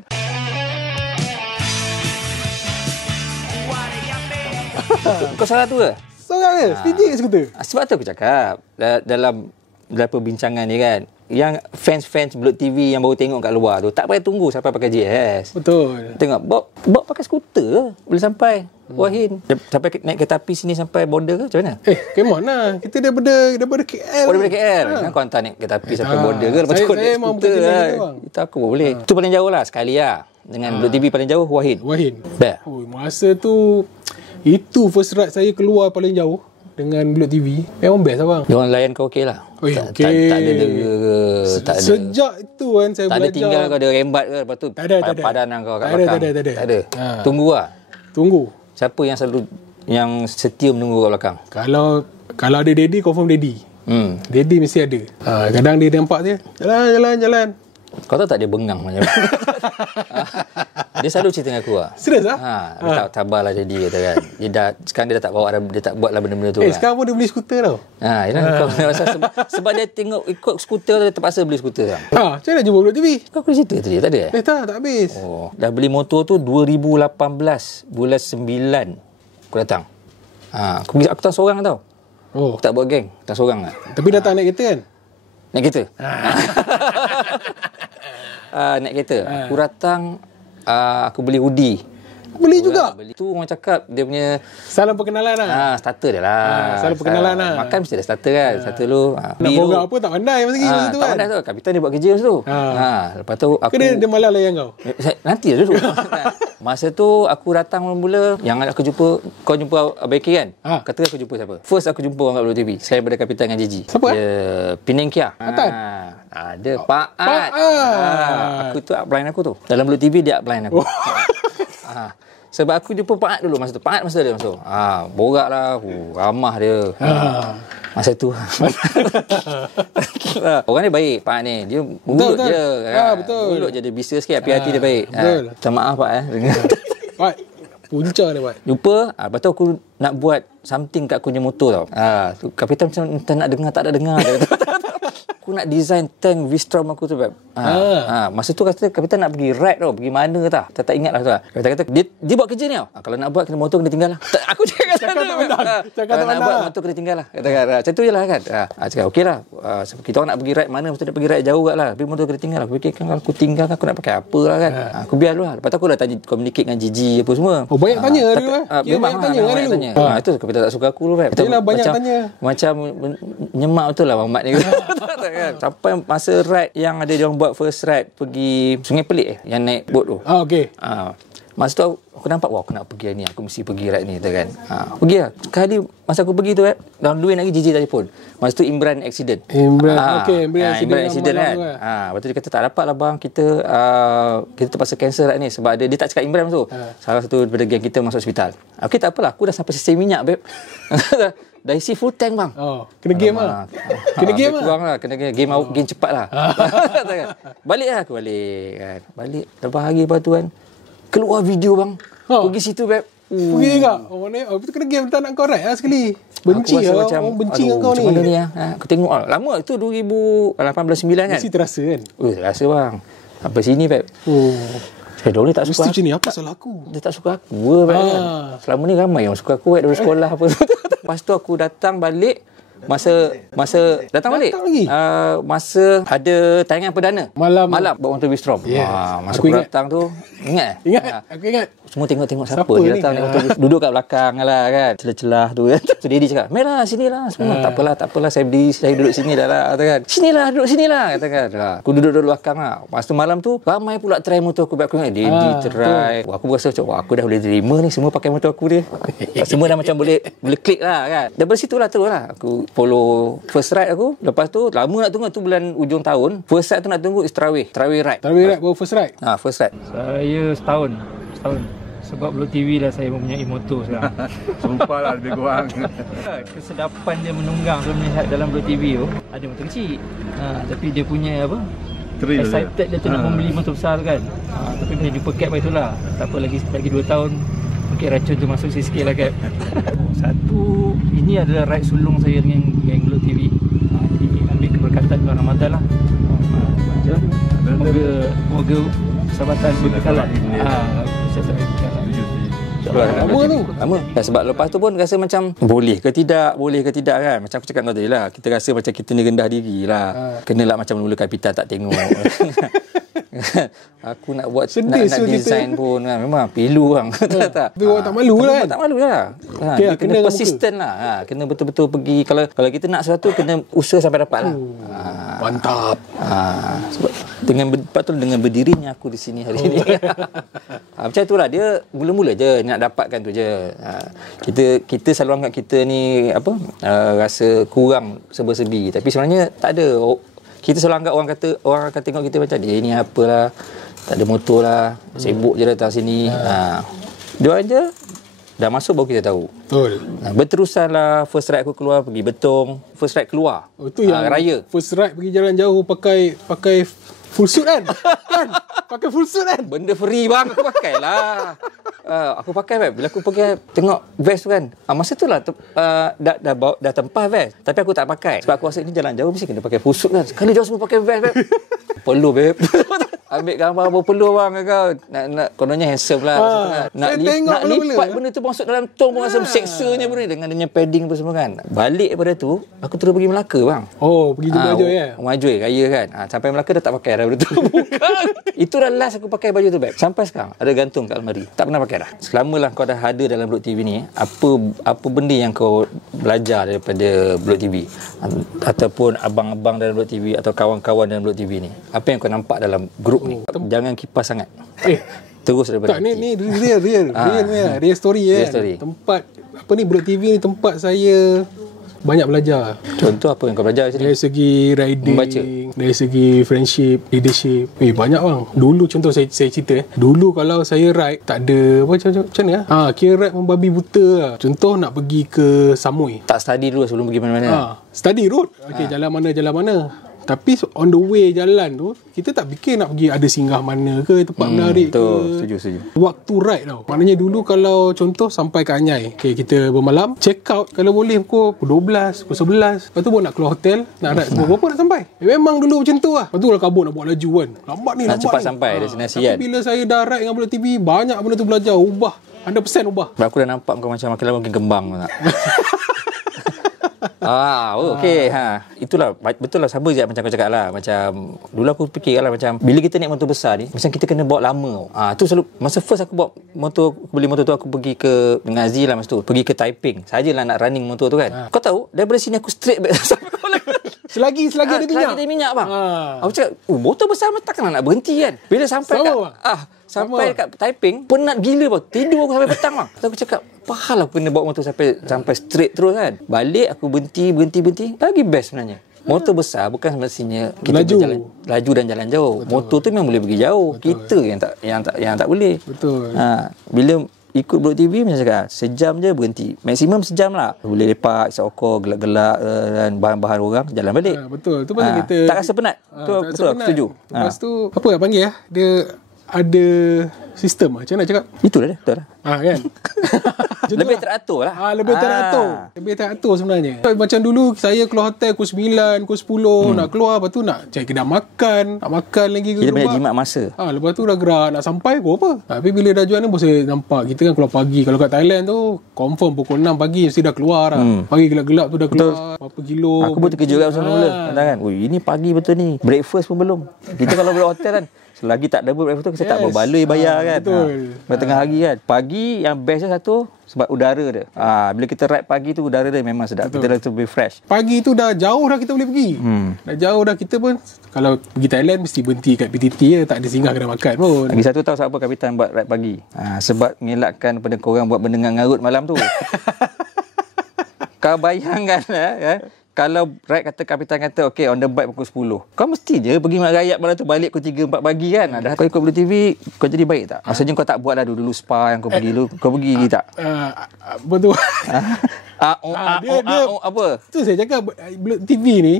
Kau salah tu ke? Seorang ke? Sepiji skuter. Sebab tu aku cakap dalam perbincangan ni kan, yang fans Blok TV yang baru tengok kat luar tu tak payah tunggu sampai pakai GS. Betul. Tengok bawa pakai skuter boleh sampai Wahin. Sampai naik kereta api sini sampai border ke macam mana? Come on lah. Kita daripada KL. Daripada KL. Kan kau hantar naik kereta api sampai border ke? Lepas tu kau naik skuter lah. Itu aku boleh. Itu paling jauh lah sekali lah. Dengan Blok TV paling jauh Wahin. Masa tu itu first ride saya keluar paling jauh dengan Blok TV. Memang best lah bang. Diorang layan kau okey lah. Okay. Tak ada dera ke? Tak ada. Sejak itu kan saya tak belajar. Tak ada tinggal kau ada rembat ke? Lepas tu padanan kau kat belakang. Tak ada. Tunggu lah. Tunggu. Siapa yang selalu yang setia menunggu kat belakang? Kalau ada daddy, confirm daddy. Daddy mesti ada. Kadang dia nampak dia jalan. Kau tahu tak dia bengang macam dia selalu cerita dengan aku lah. Serius lah? Dia tak tabahlah jadi kata kan. Sekarang dia dah tak bawa, dia tak buat lah benda-benda tu kan. Sekarang pun dia beli skuter tau. Kau rasa sebab dia tengok ikut skuter, dia terpaksa beli skuter kan. Macam mana jumpa Blok TV? Kau kena cerita tadi, tak ada tak habis. Dah beli motor tu 2018 bulan 9 aku datang. Aku datang seorang tau. Aku tak buat geng, datang seorang lah. Tapi datang naik kereta kan? Naik kereta. Naik kereta. Aku datang, aku beli hoodie. Beli juga? Beli tu orang cakap dia punya salam perkenalan lah. Starter dia lah. Salam perkenalan lah. Makan mesti ada starter kan. Starter dulu. Nak borak apa tak pandai masa tu kan. Tak pandai tu. Kapitan dia buat kerja masa tu. Lepas tu aku. Dia malah layan kau? Nanti dulu. Masa tu aku datang mula-mula. Yang aku jumpa, kau jumpa Abeki kan? Kata aku jumpa siapa? First aku jumpa orang kat Blok TV. Selain daripada Kapitan dengan Gigi. Siapa? Dia Penang Kia. Atan? Ada Pak Ad. Aku tu upline aku tu. Dalam Blok TV dia upline aku. Sebab aku jumpa Pak Ad dulu masa tu. Pak Ad masa dia masuk. Borak lah. Ramah dia. Masa tu. Orang ni baik Pak Ad ni. Dia mulut je. Betul. Mulut je dia bisa sikit. Hati dia baik. Minta maaf Pak Pak. Punca dia Pak. Jumpa. Lepas tu aku nak buat something kat aku punya motor tau. Kapitan macam nak dengar tak nak dengar. aku nak design tank V-Strom aku tu, Beb. Masa tu kata Kapitan nak pergi ride tau. Pergi mana tak? Tak ingat lah tu. Kapitan kata, dia buat kerja ni tau. Kalau nak buat, kena motor kena tinggal lah. Aku cakap tak pandang. Kalau nak buat, motor kena tinggal lah. Katakan, macam tu je lah kan. Cakap, okey lah. Kita orang nak pergi ride mana, mesti nak pergi ride jauh kat lah. Tapi motor kena tinggal lah. Aku fikir, kalau aku tinggal, aku nak pakai apa lah kan. Aku biar dulu lah. Lepas tu aku dah tanya, communicate dengan Gigi apa semua. Banyak tanya dulu lah. Memang banyak tanya. Itu Kapitan tak suka aku dulu, Beb. Yelah, banyak tanya. Macam nyemak betul lah Mat ni. Sampai masa ride yang ada dia orang buat first ride pergi Sungai Pelik yang naik boat tu. Okey. Masa tu aku nampak, wah, aku nak pergi ni, aku mesti pergi ride ni kan. Pergi lah. Sekali masa aku pergi tu dalam duit lagi Gigi telefon. Masa tu Imran accident. Imran accident kan. Lepas tu dia kata tak dapat lah bang, kita terpaksa cancel ride ni sebab dia tak cakap Imran tu. Salah satu daripada geng kita masuk hospital. Okey, tak apalah, aku dah sampai sisi minyak, Beb. Dah isi full tank bang. Kena game lah. Kena game lah. Kurang lah. Kena game cepat lah. Balik lah aku kan. Balik. Lepas hari lepas tu kan. Keluar video bang. Pergi situ, Beb. Pergi juga. Itu kena game tak nak kau ride lah sekali. Benci lah. Orang benci dengan kau ni. Macam mana ni lah. Aku tengok lah. Lama tu 2018-19 kan. Mesti terasa kan. Terasa bang. Sampai sini, Beb. Diorang ni tak suka mesti macam ni. Apa salah aku? Dia tak suka aku kan. Selama ni ramai yang suka aku dari sekolah apa. Lepas tu aku datang balik Masa datang balik lagi. Masa ada tayangan perdana malam buat Motor V-Strom. Masa aku datang tu ingat aku ingat semua tengok siapa dia datang naik motor. Duduk kat belakang lah kan, celah-celah tu kan. So dia cakap, "Merah sinilah semua." Tak apalah saya duduk sini dah lah kata kan. Duduk sinilah kata kan. Aku duduk belakang lah. Masa tu malam tu ramai pula try motor aku. Aku ingat Dedi try. Aku rasa macam aku dah boleh terima ni, semua pakai motor aku dia. Semua dah macam boleh klik lah kan. Daripada situ lah terus lah aku follow first ride aku. Lepas tu lama nak tunggu tu bulan ujung tahun. First ride tu nak tunggu is Tarawih ride. Tarawih ride baru first ride. First ride. Saya setahun. Sebab Blue TV lah saya mempunyai motor sekarang. Sumpah lah lebih kurang. Kesedapan dia menunggang kalau melihat dalam Blue TV tu. Ada motor kecil. Tapi dia punya apa? Excited dia tu nak membeli motor besar kan. Tapi bila jumpa Cap itulah. Tak apa lagi 2 tahun. Mungkin racun tu masuk sikit lah Cap. Satu, ini adalah ride sulung saya dengan geng Blue TV. Jadi ambil keberkatan bulan Ramadan lah. Moga persahabatan berkekalan. Lama. Sebab lepas tu pun rasa macam boleh ke tidak kan. Macam aku cakap tadi lah, kita rasa macam kita ni rendah diri lah. Kenalah macam mula Kapitan tak tengok. Aku nak buat nak design pun kan. Memang pilu bang. Tak. Tapi awak tak malu lah kan. Tak malu lah. Kena persistent lah. Kena betul-betul pergi. Kalau kita nak sesuatu kena usaha sampai dapat lah. Mantap. Sebab dengan berdirinya aku di sini hari ini. Macam itulah dia mula-mula je nak dapatkan tu je. Kita selalu anggap kita ni rasa kurang serba-serbi, tapi sebenarnya tak ada. Kita selalu anggap orang akan tengok kita macam dia ni apalah, tak ada motor lah, sibuk je datang sini. Dia je dah masuk baru kita tahu. Betul. Berterusan lah first ride aku keluar pergi Betong. First ride keluar. Itu yang raya. First ride pergi jalan jauh pakai full suit kan? Pakai full suit kan? Benda free bang, aku pakai lah. Aku pakai bila aku pergi tengok vest tu kan. Masa tu lah dah tempah vest. Tapi aku tak pakai. Sebab aku rasa ni jalan jauh mesti kena pakai full suit kan. Sekali jauh semua pakai vest. Perlu beb. Ambil gambar berpeluh bang kau. Nak kononnya handsome lah. Nak lipat benda tu masuk dalam tong pun rasa seksanya benda dengan adanya padding apa semua kan. Balik daripada tu aku terus pergi Melaka bang. Pergi Majoi ya. Majoi raya kan. Sampai Melaka dah tak pakai dah benda tu. Itu dah last aku pakai baju tu beb. Sampai sekarang ada gantung kat almari. Tak pernah pakai dah. Selamalah kau dah ada dalam Blok TV ni, apa benda yang kau belajar daripada Blok TV ataupun abang-abang dalam Blok TV atau kawan-kawan dalam Blok TV ni? Apa yang kau nampak dalam grup ni? Jangan kipas sangat. Terus daripada tak, ni real story real story. Tempat Blok TV ni tempat saya banyak belajar. Contoh apa yang kau belajar sini? Dari segi riding, membaca. Dari segi friendship, leadership. Banyak bang. Dulu contoh saya cerita. Dulu kalau saya ride tak ada macam ni lah. Kira ride membabi buta lah. Contoh nak pergi ke Samui. Tak study dulu sebelum pergi mana-mana. Study road. Jalan mana. Tapi on the way jalan tu, kita tak fikir nak pergi ada singgah mana ke, tempat menarik ke. Setuju. Waktu ride tau. Maknanya dulu kalau contoh sampai ke Anyai, okay, kita bermalam, check out kalau boleh pukul 12, pukul 11. Lepas tu baru nak keluar hotel, nak ride pukul berapa nak sampai. Memang dulu macam tu lah. Lepas tu kalau kabut nak buat laju kan. Lambat ni. Cepat sampai destinasi kan. Tapi bila saya dah ride dengan Bulat TV, banyak benda tu belajar, ubah. 100% ubah. Aku dah nampak kau macam makin lama makin kembang tak? Okey. Itulah betul lah, sama je macam kau cakap lah. Macam dulu aku fikir lah, macam bila kita naik motor besar ni, macam kita kena bawa lama. Tu selalu masa first aku bawa motor, aku beli motor tu, aku pergi ke dengan Aziz lah masa tu, pergi ke Taiping sajalah nak running motor tu kan. Kau tahu daripada sini aku straight back sampai Selagi ada minyak. Selagi ada minyak bang. Aku cakap, motor besar takkan nak berhenti kan. Bila sampai sampai kat Taiping, penat gila bang. Tidur aku sampai petang bang. Aku cakap, apa hal aku kena bawa motor sampai straight terus kan. Balik aku berhenti. Lagi best sebenarnya. Motor besar bukan semestinya kita laju dan jalan jauh. Betul. Motor tu memang boleh pergi jauh. Betul. Kita yang tak boleh. Betul. Bila ikut Bulat TV macam cakap, sejam je berhenti. Maksimum sejam lah. Boleh lepak, isap okor, gelak-gelak dan bahan-bahan orang, jalan balik. Betul. Tu pasal kita tak rasa penat. Betul, aku setuju. Lepas tu apa nak panggil dia ada sistem macam mana cakap? Itulah dia, betul lah. Kan? Lebih teratur lah. Lebih teratur sebenarnya. Macam dulu saya keluar hotel pukul 9, pukul 10 nak keluar, lepas tu nak cari kedai makan, nak makan lagi ke. Kita banyak jimat masa. Lepas tu dah gerak nak sampai pukul apa. Tapi bila dah jual ni boleh nampak kita kan keluar pagi. Kalau kat Thailand tu confirm pukul 6 pagi mesti dah keluar lah. Pagi gelap-gelap tu dah keluar. Berapa kilo. Aku pun terkejut kan mula. Kan? Ini pagi betul ni. Breakfast pun belum. Kita kalau beli hotel kan, selagi tak double breakfast tu, saya tak berbaloi bayar kan. Betul. Tengah hari kan. Pagi yang bestnya satu, sebab udara dia. Bila kita ride pagi tu, udara dia memang sedap. Betul. Kita dah lebih fresh. Pagi tu dah jauh dah kita boleh pergi. Dah jauh dah kita pun. Kalau pergi Thailand mesti berhenti kat PTT je. Tak ada singgah kedai makan pun. Lagi satu tahu sebab apa Kapitan buat ride pagi? Sebab mengelakkan pada korang buat benda ngarut malam tu. Kau bayangkan kan? Kalau ride kata Kapitan kata okey on the bike pukul 10, kau mesti je pergi rayap malam tu balik pukul 3-4 pagi kan. Dah kau ikut Bulat TV, kau jadi baik tak? Maksudnya kau tak buat lah dulu spa yang kau pergi dulu. Kau pergi tak? Betul. Dia apa? Tu saya cakap Bulat TV ni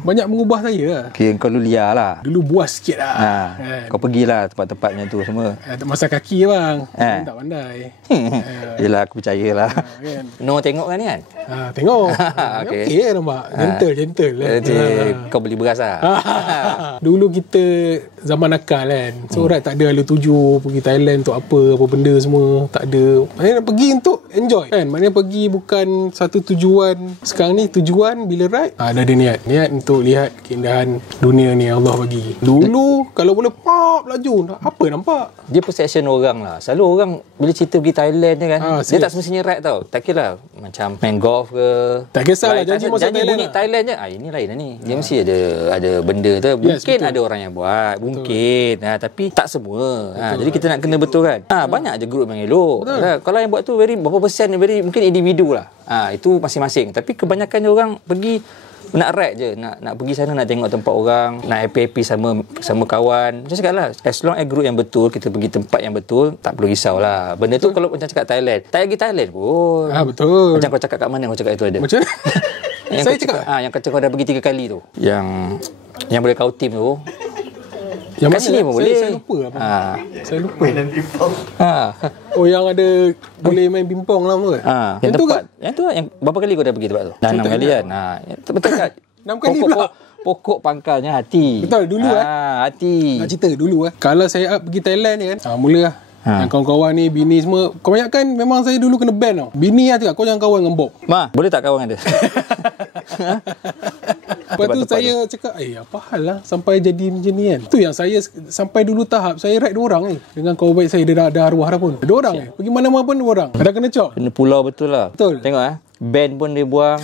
banyak mengubah saya lah. Okay, kau dulu liar lah. Dulu buas sikit lah. Kau pergilah tempat-tempatnya tu semua. Masa kaki bang. Tak pandai. Yelah, aku percayalah. Kan? No tengok kan ni kan? Tengok. Okey nampak. Gentle lah. Kau beli beras lah. Dulu kita zaman nakal kan. So tak ada ala tuju pergi Thailand untuk apa benda semua. Tak ada. Maknanya pergi untuk enjoy kan. Maknanya pergi bukan satu tujuan. Sekarang ni tujuan bila ride dah ada niat untuk lihat keindahan dunia ni Allah bagi. Dulu kalau boleh pop laju, apa nampak? Dia perception orang lah. Selalu orang bila cerita pergi Thailand ni kan, dia tak semestinya ride tau. Tak kira lah macam main golf ke. Tak kisahlah janji masuk Thailand bunyi lah. Thailand je. Ini lain lah ni. Dia mesti ada benda tu. Mungkin ada orang yang buat, mungkin. Tapi tak semua. Jadi kita nak kena betul kan. Banyak je grup yang elok. Kalau yang buat tu berapa persen mungkin individu lah. Itu masing-masing. Tapi kebanyakan orang pergi nak ride je, nak pergi sana, nak tengok tempat orang, nak happy sama kawan. Macam cakap lah, as long as group yang betul, kita pergi tempat yang betul, tak perlu risau lah. Benda tu kalau macam cakap Thailand, tak pergi Thailand pun. Betul. Macam kau cakap kat mana kau cakap itu ada? Macam yang saya cakap yang kata kau dah pergi 3 kali tu, yang boleh kau tim tu. Yang kat sini pun boleh. Saya lupa apa. Saya lupa. Mainan pimpong. Yang ada boleh main pimpong lah tu. Yang tempat yang tu yang berapa kali kau dah pergi tempat tu? Dah 6 kali kan. Betul tak? 6 kali pula. Pokok pangkalnya hati. Betul dulu hati. Nak cerita dulu Kalau saya pergi Thailand ni kan, mulalah. Yang kawan-kawan ni, bini semua, kebanyakan memang saya dulu kena ban tau. Bini lah cakap, kau jangan kawan dengan Bob. Boleh tak kawan dengan dia? Lepas tu saya cakap, apa hal lah sampai jadi macam ni kan. Tu yang saya sampai dulu tahap saya ride 2 orang ni. Dengan kawan baik saya, dia dah ada arwah dah pun. 2 orang ni. Pergi mana-mana pun 2 orang. Dah kena cop. Kena pulau betul lah. Betul. Tengok band pun dia buang.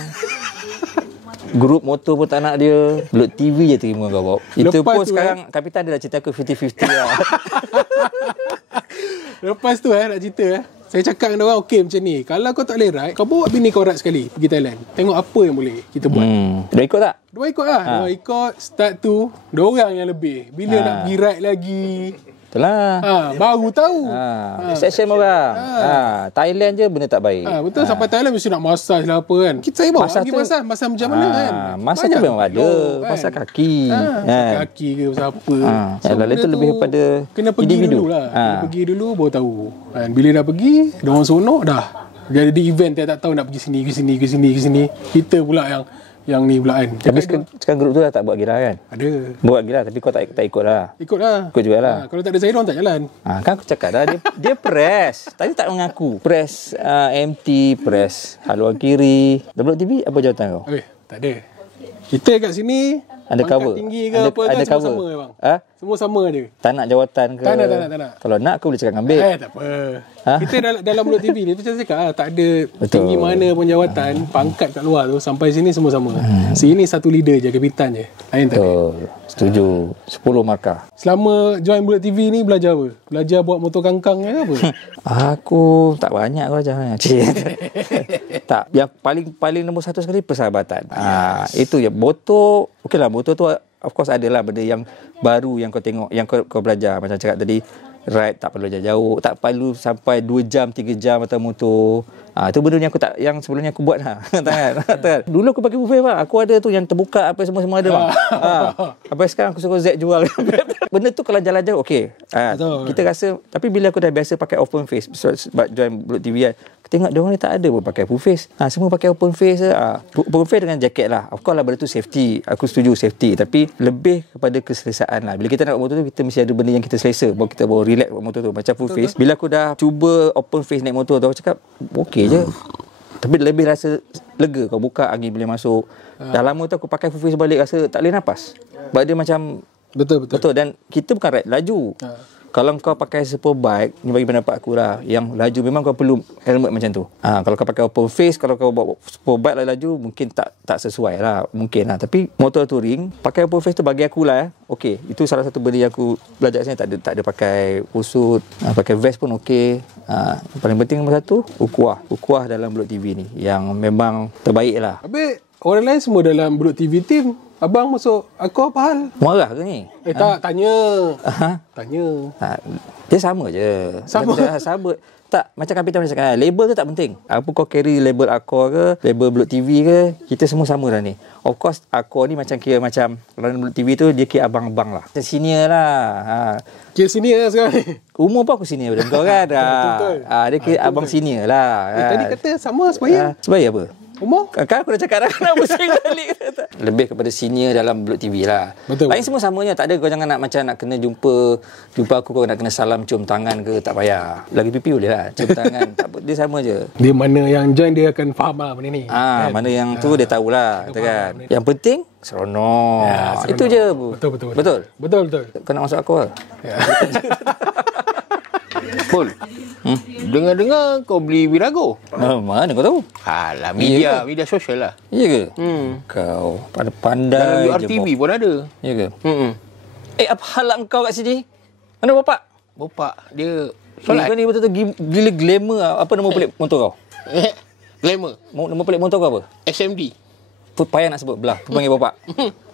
Grup motor pun tak nak dia. Bulat TV je terima kau Bob. Itu pun sekarang Kapitan dia dah cerita aku 50-50 lah. Lepas tu nak cerita saya cakap dengan orang, okey macam ni, kalau kau tak boleh ride, kau bawa bini kau ride sekali pergi Thailand. Tengok apa yang boleh kita buat. Dia ikut tak? Dia ikut lah. Dia ikut. Start tu 2 orang yang lebih. Bila nak pergi ride lagi, Itulah. Baru tahu. Section orang. Thailand je benda tak baik. Betul, sampai Thailand mesti nak masaj lah apa kan. Saya bawa Masaj pergi tu- masaj macam mana kan. Masaj tu memang ada. Masaj kaki. Kaki ke pasal apa. Yalah, benda itu tu lebih kepada kena pergi individu. dulu lah. Kena pergi dulu baru tahu. Kan bila dah pergi, dia orang seronok dah. Jadi event tak tahu nak pergi sini ke sini ke sini ke sini. Kita pula yang ni pula kan. Tapi sekarang grup tu dah tak buat gira kan? Ada. Buat gira tapi kau tak ikut lah. Ikutlah. Ikut jugalah. Kalau tak ada saya, diorang tak jalan. Kan aku cakap dah dia press. Tadi tak mengaku. Press MT, press haluan kiri. Double TV apa jawatan kau? Tak ada. Kita kat sini Undercover. pangkat tinggi ke apa kan semua sama bang. Semua sama je. Tak nak jawatan ke? Tak nak. Kalau nak aku boleh cakap dengan Bek. Tak apa. Kita dalam Mulut TV ni tu saya cakap tak ada tinggi mana pun jawatan, pangkat kat luar tu sampai sini semua sama. Sini satu leader je, kapitan je. Lain tak ada. Betul. Setuju. 10 markah. Selama join Mulut TV ni belajar apa? Belajar buat motor kangkang ke apa? Aku tak banyak kau ajar. Tak. Yang paling nombor satu sekali persahabatan. Itu je. Motor, okeylah motor tu of course adalah benda yang baru yang kau tengok, yang kau belajar. Macam cakap tadi, ride tak perlu jauh-jauh, tak perlu sampai 2 jam 3 jam atas motor. Itu benda yang sebelumnya aku buat tak. Dulu aku pakai buffet bang. Aku ada tu yang terbuka apa semua ada bang. Sampai sekarang aku suruh Z jual. Benda tu kalau jalan jauh okey. Kita rasa, tapi bila aku dah biasa pakai open face sebab join Mulut TV kan, aku tengok dia orang ni tak ada pun pakai full face. Semua pakai open face je. Open face dengan jaket lah. Of course lah benda tu safety. Aku setuju safety, tapi lebih kepada keselesaan lah. Bila kita nak buat motor tu, kita mesti ada benda yang kita selesa. Baru kita baru relax buat motor tu. Macam full face. Bila aku dah cuba open face naik motor tu, aku cakap okey je. Tapi lebih rasa lega. Kau buka, angin boleh masuk. Dah lama tu aku pakai full face balik, rasa tak boleh nafas. Sebab dia macam Betul. Dan kita bukan ride laju. Kalau kau pakai superbike, ni bagi pendapat aku lah, yang laju memang kau perlu helmet macam tu. Kalau kau pakai open face, kalau kau bawa superbike laju, mungkin tak sesuai lah. Mungkin lah. Tapi motor touring, pakai open face tu bagi aku lah. Okey, itu salah satu benda yang aku belajar sini. Tak ada pakai usut, pakai vest pun okey. Paling penting nombor satu, ukuah dalam Mulut TV ni yang memang terbaik lah. Habis orang lain semua dalam Mulut TV team. Abang masuk aku apa hal? Marah ke ni? Tak, tanya. Tanya. Dia sama je. Sama. Tak, macam kapitan macam cakap, label tu tak penting. Apa kau carry label Accor ke, label Mulut TV ke, kita semua sama dah ni. Of course, Accor ni macam kira macam kalau Mulut TV tu, dia kira abang-abang lah. Macam senior lah. Kira senior lah sekarang ni. Umur pun aku senior daripada kau kan. Betul. Dia kira abang senior lah. Tadi kata sama sebaya. Sebaya apa? Umur? Kan aku dah cakap dah, kenapa pusing balik. Lebih kepada senior dalam Mulut TV lah. Betul. Lain semua samanya. Tak ada kau jangan nak macam nak kena jumpa aku, kau nak kena salam cium tangan ke, tak payah. Lagi pipi boleh lah, cium tangan. Tak apa, dia sama je. Dia mana yang join, dia akan faham lah benda ni. Kan? Mana yang tu dia tahulah. Kan? Yang penting seronok. Itu je. Betul. Kau nak masuk aku lah. Pul, dengar-dengar kau beli Virago. Mana kau tahu? Alah, media sosial lah. Iya ke? Kau pandai-pandai dalam URTV pun ada. Iya ke? Apa hal engkau kat sini? Mana bapak? Bapak dia Solat. Kau ni betul-betul gila glamour. Apa nama pelik motor kau? Glamour. Nama pelik motor kau apa? SMD. Payah nak sebut belah. Panggil bapak.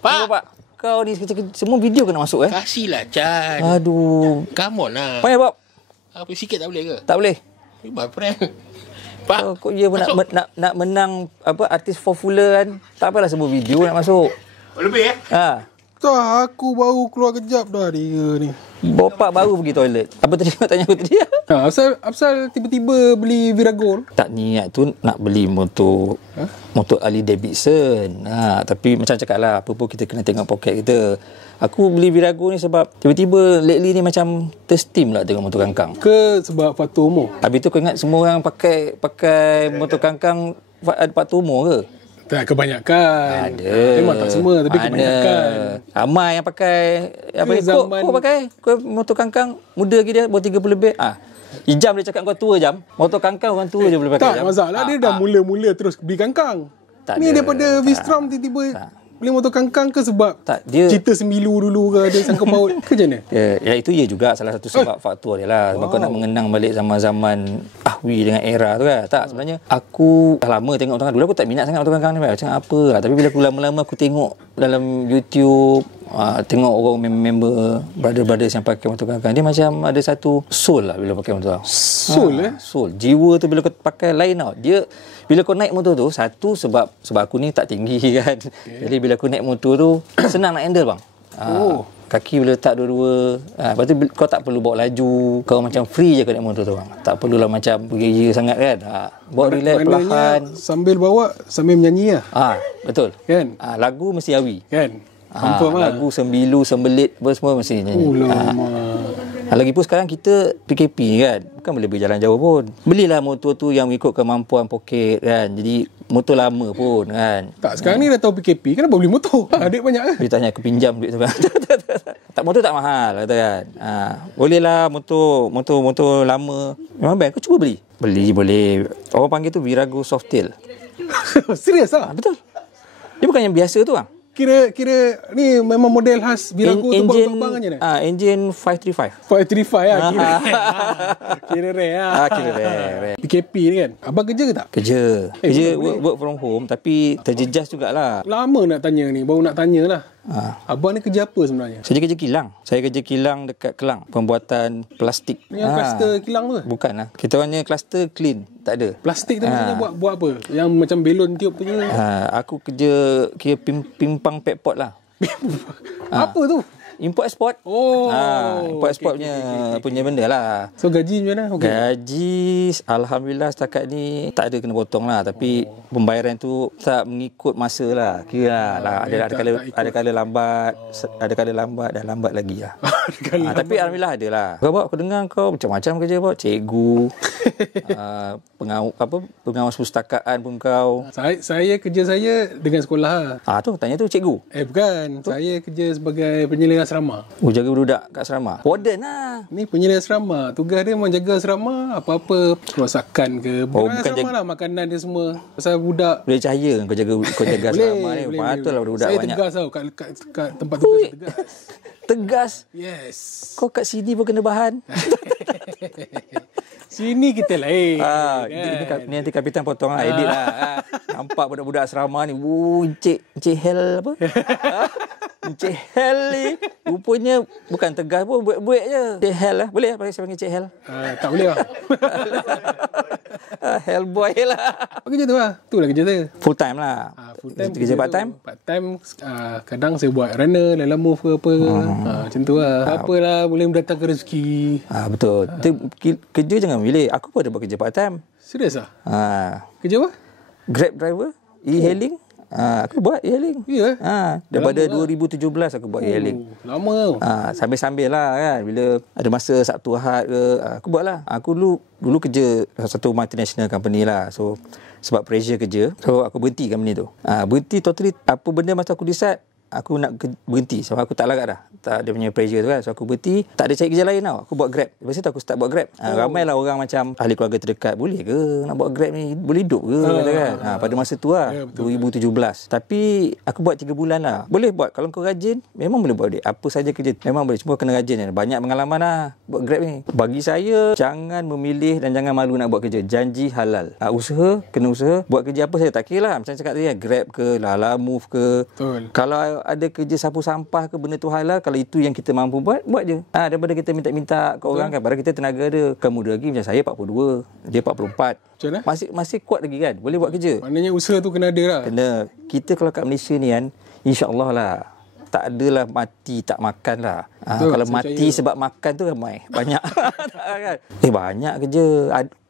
Bapak. Kau ni semua video kena masuk Kasihlah Chan. Aduh. Come on lah. Panggil bapak. Apa sikit tak boleh ke? Tak boleh. My friend. Pak. Kau dia pun nak menang apa artis popular kan. Tak apalah semua video nak masuk. Lebih Tak, aku baru keluar kejap dah dia ni. Bapak baru pergi toilet. Apa tadi kau tanya aku tadi? Apasal tiba-tiba beli Virago? Tak, niat tu nak beli motor Harley Davidson. Tapi macam cakap lah, apa pun kita kena tengok poket kita. Aku beli Virago ni sebab tiba-tiba lately ni macam tersteam lah tengok motor kangkang. Ke sebab faktor umur? Habis tu kau ingat semua orang pakai motor kangkang ada faktor umur ke? Tak, kebanyakan. Ada. Memang tak semua, tapi kebanyakan. Ramai yang pakai apa ni? Kau pakai kau motor kangkang muda lagi dia, baru 30 lebih. Ijam dia cakap kau tua jam. Motor kangkang orang tua je boleh pakai. Tak, masalah dia dah mula-mula terus beli kangkang. Ni daripada V-Strom tiba-tiba beli motor kangkang ke sebab dia cerita Sembilu dulu ke, dia sangkut paut ke macam mana? Ya, itu ya juga salah satu sebab faktor dia lah. Sebab kau nak mengenang balik zaman-zaman Ahwi dengan era tu kan. Tak, sebenarnya aku dah lama tengok motor kangkang. Dulu aku tak minat sangat motor kangkang ni. Macam apa lah. Tapi bila aku lama-lama aku tengok dalam YouTube, Tengok orang member brother-brother yang pakai motor kakak, dia macam ada satu soul lah bila pakai motor. Soul Soul. Jiwa tu bila kau pakai lain tau. Dia bila kau naik motor tu, satu sebab aku ni tak tinggi kan. Jadi bila aku naik motor tu senang nak handle bang. Kaki boleh letak dua-dua. Lepas tu kau tak perlu bawa laju. Kau macam free je kau naik motor tu bang. Tak perlulah macam bergaya sangat kan. Bawa relax perlahan. Sambil bawa, sambil menyanyi lah. Betul. Kan? Lagu mesti awi. Kan? Lah. Lagu sembilu, sembelit apa semua mesti nyanyi. Lagipun sekarang kita PKP kan, bukan boleh berjalan jauh pun. Belilah motor tu yang mengikut kemampuan poket kan. Jadi motor lama pun kan. Tak, sekarang ni dah tahu PKP, kenapa beli motor? Duit banyak kan? Dia tanya aku pinjam duit sekarang. Tak, motor tak mahal kata kan. Boleh lah motor lama. Memang baik, kau cuba beli. Beli boleh. Orang panggil tu Virago Softail. Serius lah? Betul. Dia bukan yang biasa tu bang. Kira ni memang model khas Virago tu bang je dah. Engine 535. 535 lah kira rare lah. Kira rare. PKP ni kan. Abang kerja ke tak? Kerja work from home, tapi terjejas jugalah. Lama nak tanya ni, baru nak tanya lah. Abang ni kerja apa sebenarnya? Saya kerja kilang. Saya kerja kilang dekat Kelang. Pembuatan plastik. Ni yang kluster kilang tu? Bukan lah. Kita orangnya kluster clean. Tak ada. Plastik tu maksudnya buat apa? Yang macam belon tiup punya? Aku kerja kira pimpang packpot lah. Apa tu? Import export. Import export punya benda lah. So gaji macam mana? Gaji alhamdulillah setakat ni tak ada kena potong lah, tapi pembayaran tu tak mengikut masa lah. Kira lah ada kala lambat, dan lambat lagi lah. Tapi alhamdulillah ada lah. Aku dengar kau macam-macam kerja buat, cikgu, pengawas pustakaan pun kau. Saya kerja saya dengan sekolah lah. Tu tanya tu cikgu. Bukan. Saya kerja sebagai penyelenggaraan asrama. Jaga budak kat asrama. Warden lah. Ni penyelenggaraan asrama. Tugas dia memang jaga asrama, apa-apa kerosakan ke. Bukan asrama lah, makanan dia semua. Pasal budak. Boleh cahaya kau jaga asrama ni. Patut lah budak saya banyak. Saya tegas tau. Kat tempat tugas saya tegas. Tegas? Yes. Kau kat sini pun kena bahan. Sini kita lain. Ni nanti kapitan potong lah, edit lah. Nampak budak-budak asrama ni, Encik Hel apa? Encik Hel ni rupanya bukan tegas pun, buat-buat je. Encik Hel lah. Boleh lah saya panggil Encik Hel? Tak boleh lah. Hellboy lah. Apa kerja tu lah? Tu lah kerja saya. Full time lah. Full time. Kerja part time? Part time, kadang saya buat runner, dalam move ke apa. Macam tu lah. Apalah, boleh mendatangkan rezeki. Betul. Kerja jangan milih. Aku pun ada buat kerja part time. Serius lah? Kerja apa? Grab driver, e-hailing. Aku buat e-hailing. Ya? Daripada 2017 aku buat e-hailing. Lama tau. Sambil-sambil lah kan. Bila ada masa Sabtu Ahad ke, aku buat lah. Aku dulu kerja satu multinational company lah. So sebab pressure kerja, so aku berhenti company tu. Berhenti totally. Apa benda masa aku decide aku nak berhenti sebab aku tak larat dah. Tak ada punya pressure tu kan. So aku berhenti, tak ada cari kerja lain tau. Aku buat Grab. Lepas tu aku start buat Grab. Ramailah orang macam ahli keluarga terdekat, boleh ke nak buat Grab ni? Boleh hidup ke? Kata kan. Pada masa tu lah, 2017. Tapi aku buat 3 bulan lah. Boleh buat. Kalau kau rajin, memang boleh buat dia. Apa saja kerja, memang boleh. Cuma kena rajin kan. Banyak pengalaman lah buat Grab ni. Bagi saya, jangan memilih dan jangan malu nak buat kerja. Janji halal. Usaha, kena usaha. Buat kerja apa saya tak kira lah. Macam cakap tadi kan, Grab ke, Lala Move ke. Betul. Kalau ada kerja sapu sampah ke, benda tu halal, kalau itu yang kita mampu buat je. Daripada kita minta-minta ke orang kan. Padahal kita tenaga dia kan muda lagi. Macam saya 42, dia 44. Masih kuat lagi kan. Boleh buat kerja. Maknanya usaha tu kena ada lah. Kena. Kita kalau kat Malaysia ni kan, InsyaAllah lah, tak adalah mati tak makan lah. Kalau mati sebab makan tu ramai. Banyak. Kan? Banyak kerja.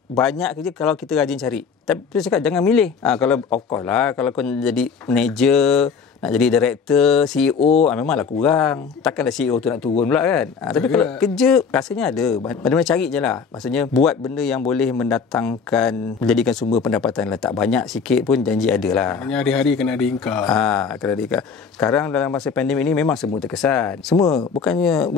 Banyak kerja kalau kita rajin cari. Tapi saya cakap jangan milih. Kalau of course lah, kalau kau jadi manager, nak jadi director, CEO, memanglah kurang. Takkanlah CEO tu nak turun pula kan. Tapi kalau kerja, rasanya ada. Bagaimana cari je lah. Maksudnya, buat benda yang boleh mendatangkan, menjadikan sumber pendapatan lah. Tak banyak, sikit pun janji ada lah. Hanya hari-hari kena ada income. Kena ada income. Sekarang dalam masa pandemik ni memang semua terkesan. Semua. Bukannya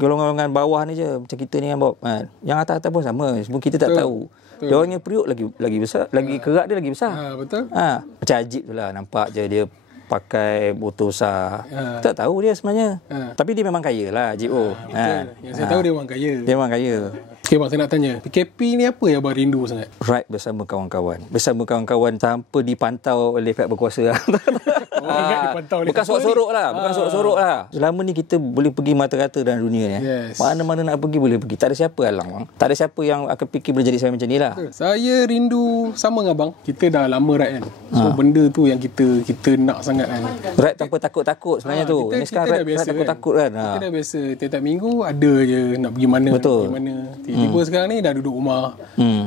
golongan-golongan bawah ni je. Macam kita ni kan, Bob. Yang atas-atas pun sama. Semua kita tak tahu. Dia orangnya periuk lagi besar. Lagi kerak dia lagi besar. Betul. Macam Ajib tu lah. Nampak je dia pakai motor besar. Tak tahu dia sebenarnya. Tapi dia memang kaya lah, J.O. Yang saya tahu dia memang kaya. Dia memang kaya. Okay bang, saya nak tanya, PKP ni apa yang abang rindu sangat? Ride bersama kawan-kawan. Bersama kawan-kawan tanpa dipantau oleh pihak berkuasa. Orang ingat dia pantau Bukan sorok-sorok lah. Bukan sorok-sorok lah. Selama ni kita boleh pergi mata-rata dalam dunia ni. Yes. Mana-mana nak pergi boleh pergi. Tak ada siapa halang bang. Tak ada siapa yang akan fikir boleh jadi macam ni lah. Saya rindu sama dengan abang. Kita dah lama ride kan. So benda tu yang kita nak sangat kan. Ride tanpa takut-takut sebenarnya tu. Ini sekarang ride takut-takut kan. Kita dah biasa. Tiap-tiap minggu ada je nak pergi mana. Betul. Pergi mana. Tiba-tiba sekarang ni dah duduk rumah.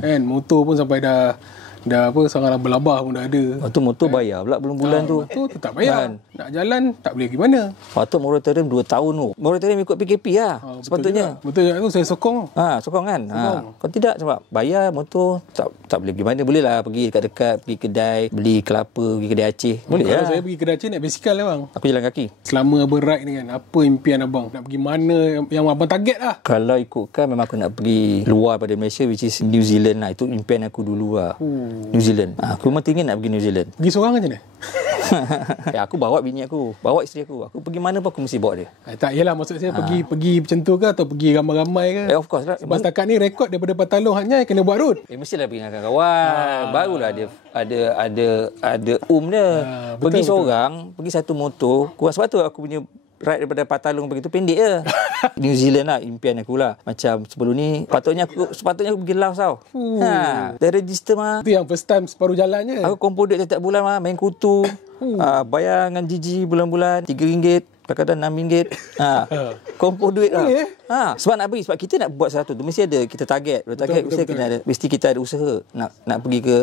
Kan. Motor pun sampai dah sangat labah pun dah ada. Lepas tu motor bayar pula bulan-bulan tu. Motor tetap bayar. Nak jalan tak boleh pergi mana. Patut moratorium 2 tahun tu. Moratorium ikut PKP lah. Sepatutnya. Betul juga tu saya sokong. Sokong kan. Kalau tidak sebab bayar motor tak boleh pergi mana. Boleh lah pergi dekat-dekat, pergi kedai, beli kelapa, pergi kedai Aceh. Boleh Kalau lah. saya pergi kedai Aceh naik basikal lah bang. Aku jalan kaki. Selama abang ride ni kan, apa impian abang? Nak pergi mana yang abang target lah? Kalau ikutkan memang aku nak pergi luar pada Malaysia, which is New Zealand lah. Itu impian aku dulu lah. New Zealand. Aku memang tinggi nak pergi New Zealand. Pergi seorang macam mana? Aku bawa bini aku, bawa isteri aku. Aku pergi mana pun aku mesti bawa dia. Tak, yelah maksud saya pergi macam tu ke atau pergi ramai-ramai ke? Of course lah. Sebab setakat ni rekod daripada Patalong hanya kena buat road. Mestilah pergi dengan kawan. Barulah dia ada dia. Pergi seorang, pergi satu motor. Sebab tu aku punya ride daripada Patalong begitu pendek je. New Zealand lah impian aku lah. Macam sebelum ni sepatutnya aku pergi Laos tau. Dah register mah. Itu yang first time separuh jalan je. Aku kumpul duit setiap bulan mah, main kutu. Bayar dengan Gigi bulan-bulan RM3, kadang-kadang RM6. Kumpul duit lah. Sebab nak pergi, sebab kita nak buat satu tu mesti ada kita target. Mesti kita ada usaha nak pergi ke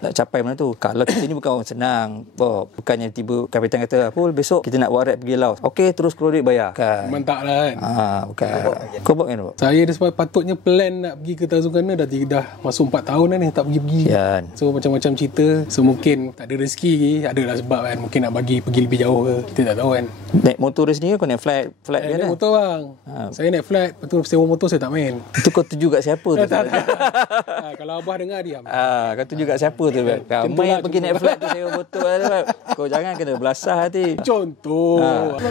nak capai mana tu. Kalau kita ni bukan orang senang, Bob. Bukannya tiba kapitan kata apa besok kita nak buat ride pergi Laos. Okey, terus keluar duit bayar. Kan. Mantap lah kan. Bukan. Kau buat kan, Bob? Saya dah sebab patutnya plan nak pergi ke Tanjung Kana dah masuk 4 tahun dah ni tak pergi-pergi. So macam-macam cerita. So mungkin tak ada rezeki, adalah sebab kan mungkin nak pergi lebih jauh ke. Kita tak tahu kan. Naik motor dia sendiri kau naik flight dia naik motor bang. Saya naik flight, lepas tu sewa motor saya tak main. Itu kau tuju kat siapa tu? Kalau abah dengar diam. Kau tuju kat siapa tu? Ramai yang pergi naik flight tu sewa motor lah. Kau jangan kena belasah hati. Contoh.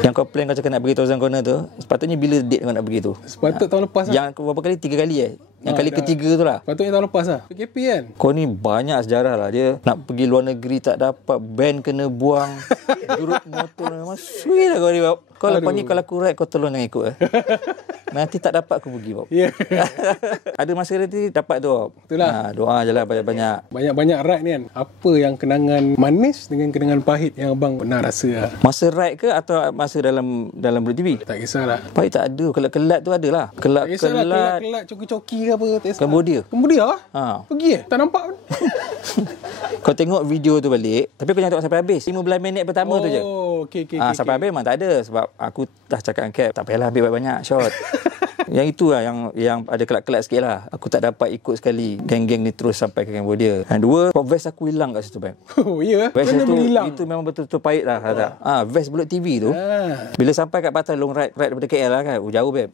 Yang kau plan kau cakap nak pergi Thousand Corner tu, sepatutnya bila date kau nak pergi tu? Sepatut tahun lepas lah. Yang berapa kali? 3 kali Yang kali ketiga tu lah. Patutnya tahun lepas lah. PKP kan. Kau ni banyak sejarah lah. Dia nak pergi luar negeri tak dapat, ban kena buang, durut motor memang sui lah kau ni, Bob. Kau lepas ni kalau aku ride kau tolong jangan ikut. Nanti tak dapat aku pergi, Bob. Ada masa nanti dapat tu, Bob. Itulah. Doa je lah banyak-banyak. Banyak-banyak ride ni kan. Apa yang kenangan manis dengan kenangan pahit yang abang pernah rasa lah? Masa ride ke atau masa dalam Blue TV? Tak kisahlah. Pahit tak ada. Kelat-kelat tu ada lah. Kelat coki-coki ke apa. Cambodia. Pergi tak nampak pun. Kau tengok video tu balik, tapi kau jangan tengok sampai habis. 15 minit pertama tu je. Okay, sampai habis memang tak ada. Sebab aku dah cakap dengan Cap, tak payahlah ambil banyak shot. Yang itu lah yang ada kelat-kelat sikit lah. Aku tak dapat ikut sekali geng-geng ni terus sampai ke Cambodia. Dan 2, vest aku hilang kat situ, bang. Vest itu memang betul-betul pahit lah. Vest Bullet TV tu, bila sampai kat Patalong ride daripada KL lah kan, jauh, bang.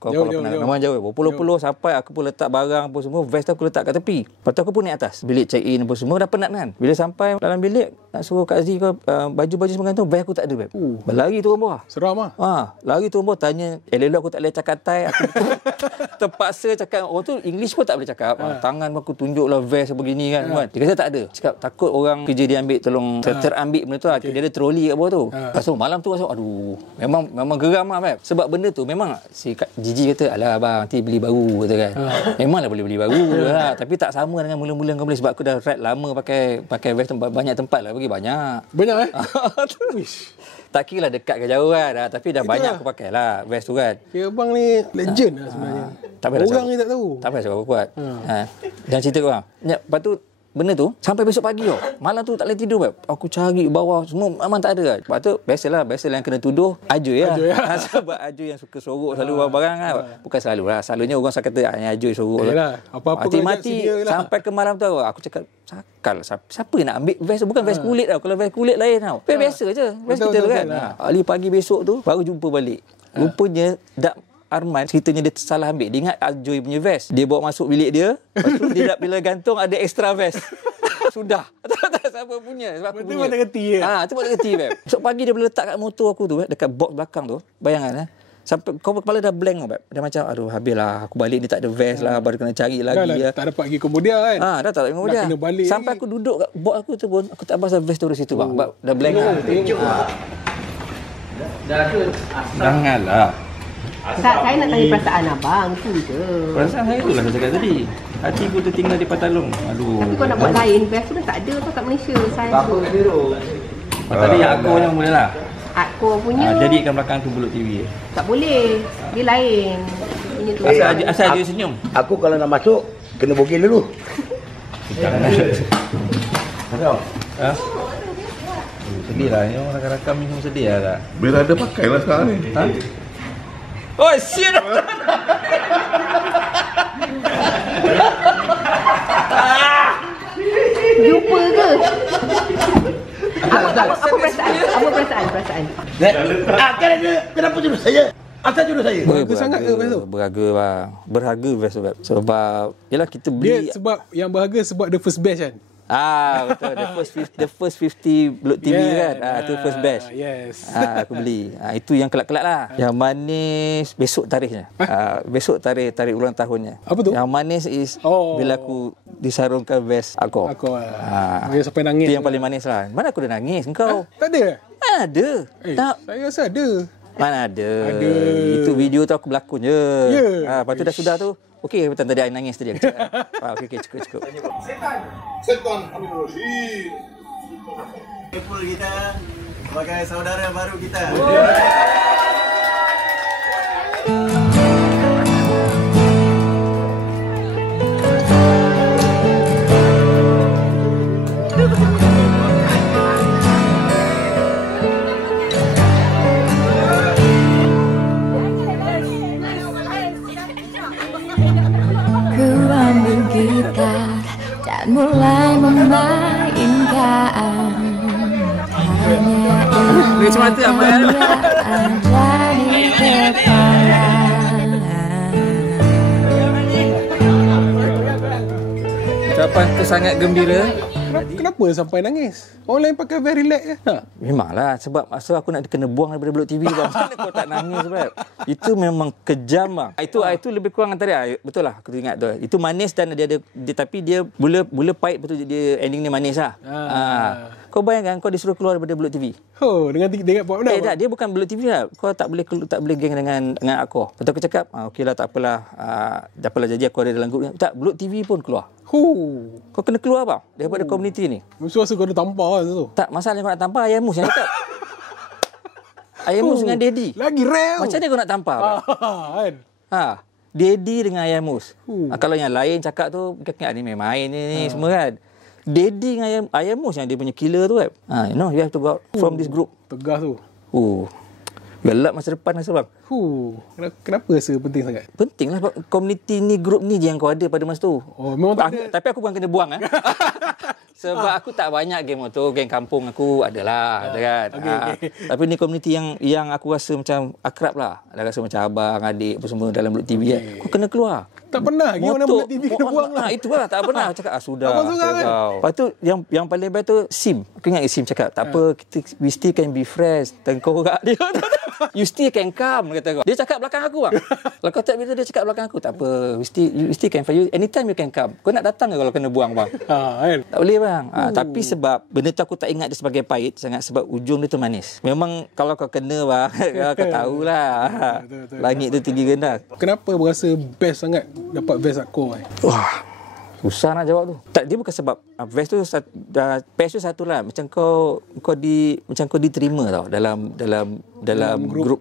Kau memang jauh. Berpuluh-puluh sampai aku pun letak barang apa semua. Vest tu aku letak kat tepi. Lepas tu aku pun naik atas. Bilik check in apa semua dah penat kan. Bila sampai dalam bilik nak suruh Kak Aziz baju-baju semua gantung, vest aku tak ada, beb. Berlari turun bawah. Seram lah. Lari turun bawah tanya. Elok aku tak boleh cakap Thai. Aku terpaksa cakap. Oh tu English pun tak boleh cakap. Tangan aku tunjuk lah vest begini kan. Dia kata tak ada. Cakap takut orang kerja dia ambil tolong terambil benda tu lah. Dia ada troli kat bawah tu. Lepas tu malam tu aduh. Memang geram lah, beb. Sebab benda tu memang si Gigi kata, alah abang nanti beli baru kata kan. Memanglah boleh beli baru lah. Tapi tak sama dengan mula-mula kau beli. Sebab aku dah ride lama pakai vest banyak tempat lah. Pergi banyak. Banyak tak kira lah dekat ke jauh kan. Tapi dah banyak aku pakai lah vest tu kan. Kira abang ni legend lah sebenarnya. Orang ni tak tahu. Tak payah cakap aku kuat. Jangan cerita korang. Lepas tu benda tu sampai besok pagi tau. Malam tu tak boleh tidur, beb. Aku cari bawah semua memang tak ada kan. Lepas tu biasalah yang kena tuduh Ajoy lah. Sebab Ajoy yang suka sorok selalu barang kan. Bukan selalu lah. Selalunya orang selalu kata Ajoy sorok lah. Mati-mati sampai ke malam tu aku cakap sakal siapa yang nak ambil vest tu. Bukan vest kulit tau. Kalau vest kulit lain tau. Biasa je vest kita tu kan. Ali pagi besok tu baru jumpa balik. Rupanya Arman ceritanya dia salah ambil. Dia ingat Ajoy punya vest. Dia bawa masuk bilik dia. Lepas tu dia nak bila gantung ada extra vest. Sudah. Tak siapa punya. Sebab aku punya. Itu tak kerti je. Itu tak kerti, beb. Esok pagi dia boleh letak kat motor aku tu, dekat box belakang tu. Bayangkan Sampai kau kepala dah blank Bab. Dah macam aduh habislah, aku balik ni tak ada vest lah, baru kena cari lagi Dah tak dapat pergi Cambodia kan. Dah tak dapat pergi Cambodia. Kena balik sampai lagi. aku duduk kat bot aku tu pun aku tak pasal vest tu dari situ bang. Bab dah blank lah. Janganlah. Tak, saya nak tanya perasaan abang tu je. Perasaan saya tu lah saya cakap tadi. Hati aku tertinggal di Patalong. Aduh. Tapi kau nak buat lain, best tu dah tak ada tau kat Malaysia. Saya tu. Tadi yang aku yang boleh lah. Aku punya Jadikan belakang tu Bulut TV. tak boleh. Dia lain. Ini tu. Asal dia senyum. Aku kalau nak masuk, kena bogel dulu. Ha? Sedih lah. Yang orang rakam ni semua sedih lah. Biar ada pakai lah sekarang ni. Ha? Oh, shit! Lupa ke? Apa perasaan? Kenapa jodoh saya? Asal jodoh saya? Berharga sangat ke vest tu? Berharga bang. Berharga vest tu. Sebab yelah kita beli. Dia sebab yang berharga sebab the first batch kan. Betul. The first 50 Bulut TV kan. Itu first batch. Yes. Aku beli. Itu yang kelak-kelak lah. Yang manis besok tarikhnya. Besok tarikh ulang tahunnya. Apa tu? Yang manis is bila aku disarungkan vest aku. Dia sampai nangis. Itu yang paling manis lah. Mana aku dah nangis kau? Tak ada? Ada. Tak. Saya rasa ada. Mana ada. Itu video tu aku berlakon je. Lepas tu dah sudah tu. Okey, betul tadi I nangis tadi aku cakap. Okey, cukup. Setan Amin Rashid. Jumpa kita sebagai saudara baru kita. Ku ambil gitar dan mulai memainkan. Hanya ingin ada di kepala. Ucapan tu sangat gembira. Kenapa sampai nangis? Orang lain pakai very relax je. Memanglah sebab masa aku nak kena buang daripada Bulut TV bang. Mana kau tak nangis bang? Itu memang kejam bang. Itu lebih kurang antara betul lah aku ingat tu. Itu manis dan dia tapi dia mula pahit betul dia ending dia manis lah. Kau bayangkan kau disuruh keluar daripada Bulut TV. Dengan tiga buat benda. Tak, dia bukan Bulut TV lah. Kau tak boleh geng dengan aku. Lepas aku cakap, okeylah tak apalah. Tak apalah jadi aku ada dalam grup ni. Tak, Bulut TV pun keluar. Kau kena keluar bang daripada komuniti ni. Mesti rasa kau ada tampar kan tu. Tak, masalahnya kau nak tampar Ayah Mus yang cakap. Ayah Mus dengan Daddy. Lagi rare. Macam mana kau nak tampar bang? Kan? Daddy dengan Ayah Mus. Kalau yang lain cakap tu, kena ni main ni semua kan. Daddy dengan Ayah Mus yang dia punya killer tu kan. You have to go out from this group. Tegas tu. Gelap masa depan rasa bang. Kenapa rasa penting sangat? Penting lah sebab komuniti ni, grup ni je yang kau ada pada masa tu. Memang tak ada. Tapi aku bukan kena buang sebab aku tak banyak geng motor. Geng kampung aku adalah kan. Okay. Tapi ni komuniti yang aku rasa macam akrab lah. Ada rasa macam abang, adik apa semua dalam Bulut TV kan. Kau kena keluar. Tak pernah lagi orang Bulut TV kena buang lah. Itulah tak pernah. Cakap sudah. Lepas tu yang paling best tu Sim. Aku ingat Sim cakap tak apa, we still can be friends. Tengkorak dia. You still can come kata kau. Dia cakap belakang aku bang. Kalau kau tak bila dia cakap belakang aku, tak apa, we still can find you anytime you can come. Kau nak datang ke kalau kena buang bang? Tak boleh bang. Tapi sebab benda tu aku tak ingat dia sebagai pahit sangat sebab ujung dia tu manis. Memang kalau kau kena bang, kau tahulah. Langit tu tinggi rendah. Kenapa berasa best sangat dapat vest aku? Susah nak jawab tu. Tak, dia bukan sebab vest tu pest tu satu lah. Macam kau diterima tau dalam grup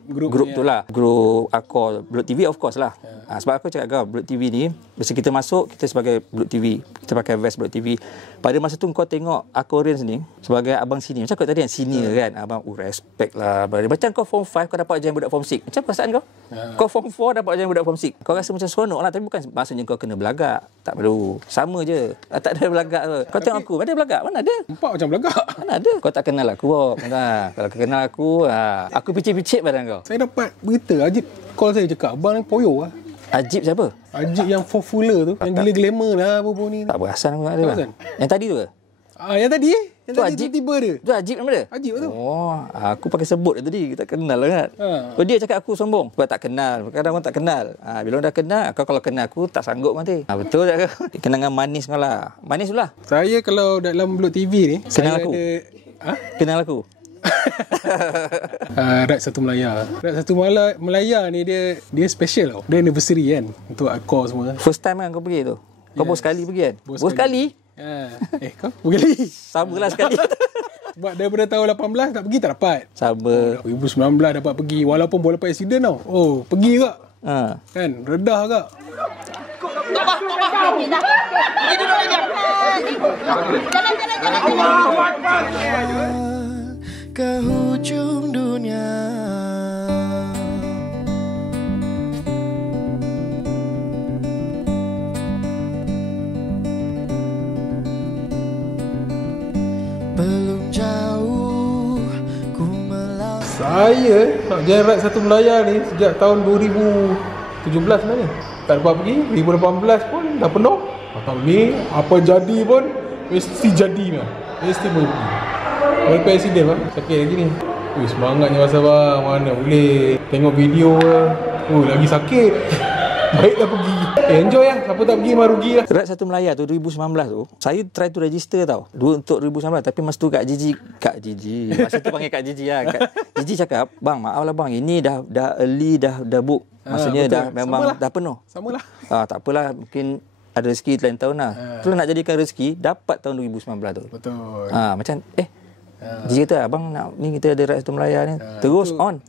tu lah. Grup Akor Bulut TV of course lah. Sebab aku cakap kau Bulut TV ni masa kita masuk kita sebagai Bulut TV, kita pakai vest Bulut TV. Pada masa tu kau tengok Akorians ni sebagai abang senior. Macam kau tadi yang senior kan. Abang respect lah. Macam kau form 5 kau dapat join budak form 6. Macam perasaan kau? Kau form 4 dapat join budak form 6. Kau rasa macam seronok lah. Tapi bukan maksudnya kau kena belagak. Tak perlu. Sama je. Tak ada belagak tu. Kau tengok aku, mana belagak? Mana ada? Nampak macam belagak. Mana ada? Kau tak kenal aku, Bob. Kalau kau kenal aku, aku picit-picit badan kau. Saya dapat berita, Ajib call saya cakap, abang ni poyo lah. Ajib siapa? Ajib yang Fofula tu. Yang gila glamour lah apa-apa ni. Tak perasan aku ada lah. Yang tadi tu ke? Yang tadi Yang Tu tadi Ajib. tiba dia. Tu Ajib nama dia? Ajib tu. Oh, aku pakai sebut dia tadi. Kita kenal lah kan. Oh, dia cakap aku sombong. Sebab tak kenal. Kadang orang tak kenal. Bila orang dah kenal, kau kalau kenal aku tak sanggup nanti. Betul tak kau? Kenangan manis kau lah. Manis pula. Saya kalau dalam Blok TV ni, Kenal saya aku. ada... Kenal aku. Rap Satu Melaya. Rap Satu Melaya ni dia special tau. Dia anniversary kan untuk akor semua. First time kan kau pergi tu? Kau baru sekali pergi kan? Baru sekali? Kau pergi? Sama lah sekali. Sebab daripada tahun 18 tak pergi tak dapat. Sama. 2019 dapat pergi. Walaupun bola lepas accident tau. Oh, pergi kak. Kan, redah kak. Ke hujung dunia. Belum jauh ku melawat. Saya nak join Rap Satu Melaya ni sejak tahun 2017 sebenarnya. Tak dapat pergi. 2018 pun dah penuh. Tahun ni apa jadi pun mesti jadi lah. Mesti boleh pergi. Lepas accident bang, sakit lagi ni. Semangatnya masa bang, mana boleh tengok video lah. Lagi sakit. Baiklah pergi. Enjoy lah. Siapa tak pergi memang rugi lah. Rap Satu Melaya tu 2019 tu, saya try to register tau. Untuk 2019, tapi masa tu Kak Gigi. Masa tu panggil Kak Gigi lah. Kak Gigi cakap, bang maaf lah bang, ini dah early, dah book. Maksudnya dah memang dah penuh. Sama lah. Tak apalah, mungkin ada rezeki lain tahun lah. Terus nak jadikan rezeki, dapat tahun 2019 tu. Betul. Macam, Gigi kata, abang nak ni kita ada Rap Satu Melaya ni. Terus on.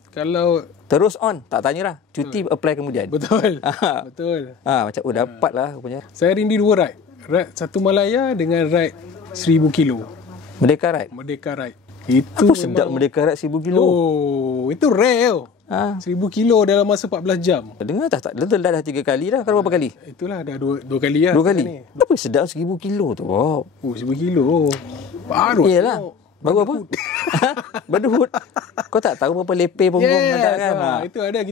Terus on. Tak tanya lah. Cuti apply kemudian. Betul. Betul. Macam, dapat lah punya. Saya rindu dua ride. Ride Satu Melaya dengan ride 1000 kilo. Merdeka Ride? Merdeka Ride. Itu apa sedap Merdeka Ride 1000 kilo? Oh, itu rare tau. 1000 kilo dalam masa 14 jam. Dengar tak? Dah 3 kali dah. Kalau berapa kali? Itulah dah 2 kali lah. 2 kali? Apa sedap 1000 kilo tu? Oh, 1000 kilo. Baru. Iyalah. Baru apa? Badut. Kau tak tahu berapa lepeh punggung kan? Itu ada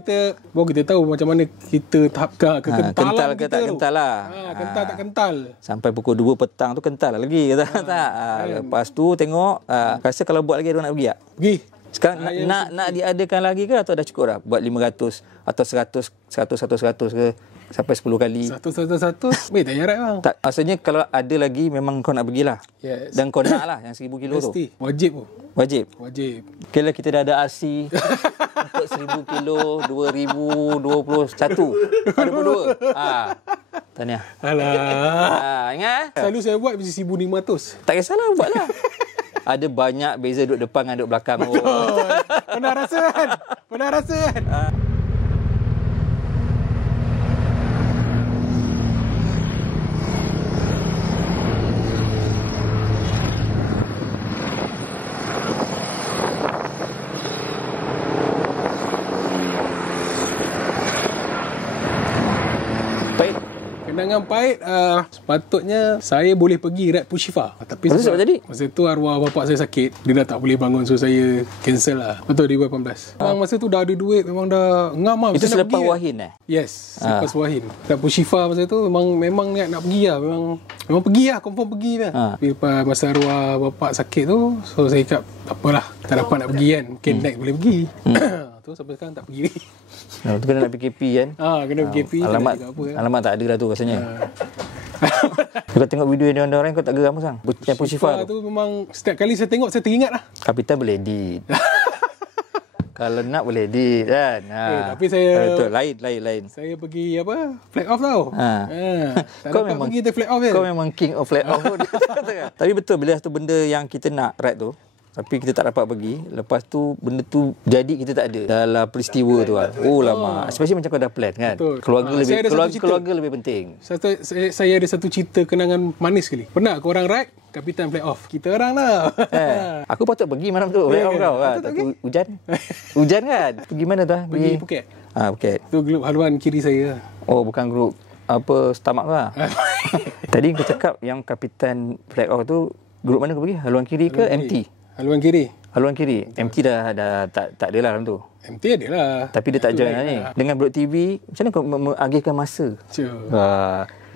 baru kita tahu macam mana kita tahapkan kekentalan kental ke kita tak kental lah. Kental tak kental. Sampai pukul 2 petang tu kental lagi kata tak. Lepas tu tengok rasa kalau buat lagi ada nak pergi tak? Pergi. Sekarang nak diadakan lagi ke atau dah cukup dah? Buat 500 atau 100 ke? Sampai 10 kali. 100. Tak payah ride bang. Tak, maksudnya kalau ada lagi memang kau nak pergilah. Yes. Dan kau nak lah yang 1000 kilo tu. Mesti. Wajib. Okay lah, kita dah ada RC untuk 1000 kilo 2021. 2022. Tahniah. Alah. Ingat? Selalu saya buat mesti 1500. Tak kisahlah, buatlah. Ada banyak beza duduk depan dengan duduk belakang. Betul. Pernah rasa kan? Kenangan pahit, sepatutnya saya boleh pergi ride Pushifa. Tapi sebab tadi? masa tu arwah bapak saya sakit. Dia dah tak boleh bangun, so saya cancel lah. Betul, 2018. Memang masa tu dah ada duit, memang dah ngam lah. Itu selepas Wahin Yes, selepas Wahin. Ride Pushifa masa tu memang niat nak pergi lah. Memang pergi lah, confirm pergi lah. Lepas masa arwah bapak sakit tu, so saya cakap, tak apalah, tak dapat nak pergi kan. Mungkin next boleh pergi. Tu sampai sekarang tak pergi. Tu kena nak PKP kan? Kena PKP. Alamat tak ada lah tu rasanya. Kau tengok video yang orang kau tak geram pasang? Pushifa tu memang setiap kali saya tengok saya teringat lah. Kapitan boleh edit. Kalau nak boleh edit kan. Tapi saya betul, lain. Saya pergi flag off tau. Tak kau dapat memang pergi flag off je. Kau memang king of flag off. Tapi betul, bila satu benda yang kita nak ride tu, tapi kita tak dapat pergi, lepas tu benda tu jadi kita tak ada dalam peristiwa tu kan. Lama. Especially macam kau dah plan kan. Betul. Keluarga lebih penting. Saya ada satu cerita kenangan manis sekali. Pernah korang ride Kapitan flag off. Kita orang lah. Aku patut pergi malam tu flag off kau kan. Tapi hujan kan. Pergi mana tu? Pergi Phuket. Phuket. Tu grup haluan kiri saya. Oh, bukan grup stomach tu lah. Tadi kau cakap yang Kapitan flag off tu grup mana kau pergi? Haluan kiri ke MT? Haluan kiri. Haluan Kiri. MT dah tak ada lah dalam tu. MT ada lah. Tapi dia tak join lah ni. Dengan Blok TV, macam mana kau mengagihkan masa?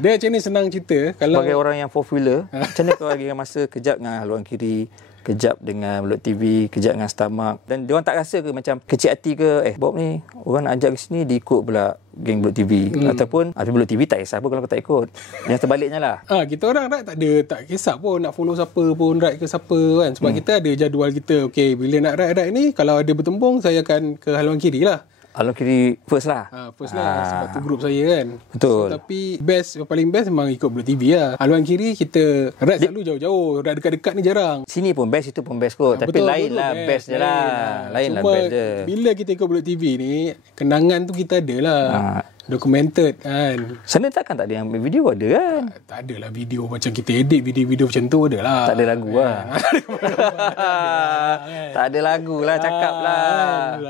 Dia macam ni senang cerita. Kalau sebagai orang yang popular, macam mana kau agihkan masa kejap dengan Haluan Kiri, kejap dengan Blok TV, kejap dengan Stamak. Dan diorang tak rasa ke macam kecil hati ke, Bob ni orang nak ajak ke sini, dia ikut pula geng Blok TV. Ataupun Blok TV tak kisah pun kalau kau tak ikut. Yang terbaliknya lah. Kita orang tak kisah pun nak follow siapa pun, ride ke siapa kan. Sebab kita ada jadual kita. Okay, bila nak ride ni, kalau ada bertembung, saya akan ke Haluan Kiri lah. Haluan Kiri first lah. First lah. Sebab tu grup saya kan. Betul. Tapi paling best memang ikut Blok TV lah. Haluan Kiri kita ride selalu jauh-jauh. Ride dekat-dekat ni jarang. Sini pun best, itu pun best kot. Tapi betul, lain lah best je lah. Lain lah best je. Bila kita ikut Blok TV ni, kenangan tu kita ada lah. Documented kan. Sana takkan tak ada yang video ada kan? Tak ada lah video macam kita edit video-video macam tu ada lah. Tak ada lagu lah. Tak ada lagu lah, cakap lah.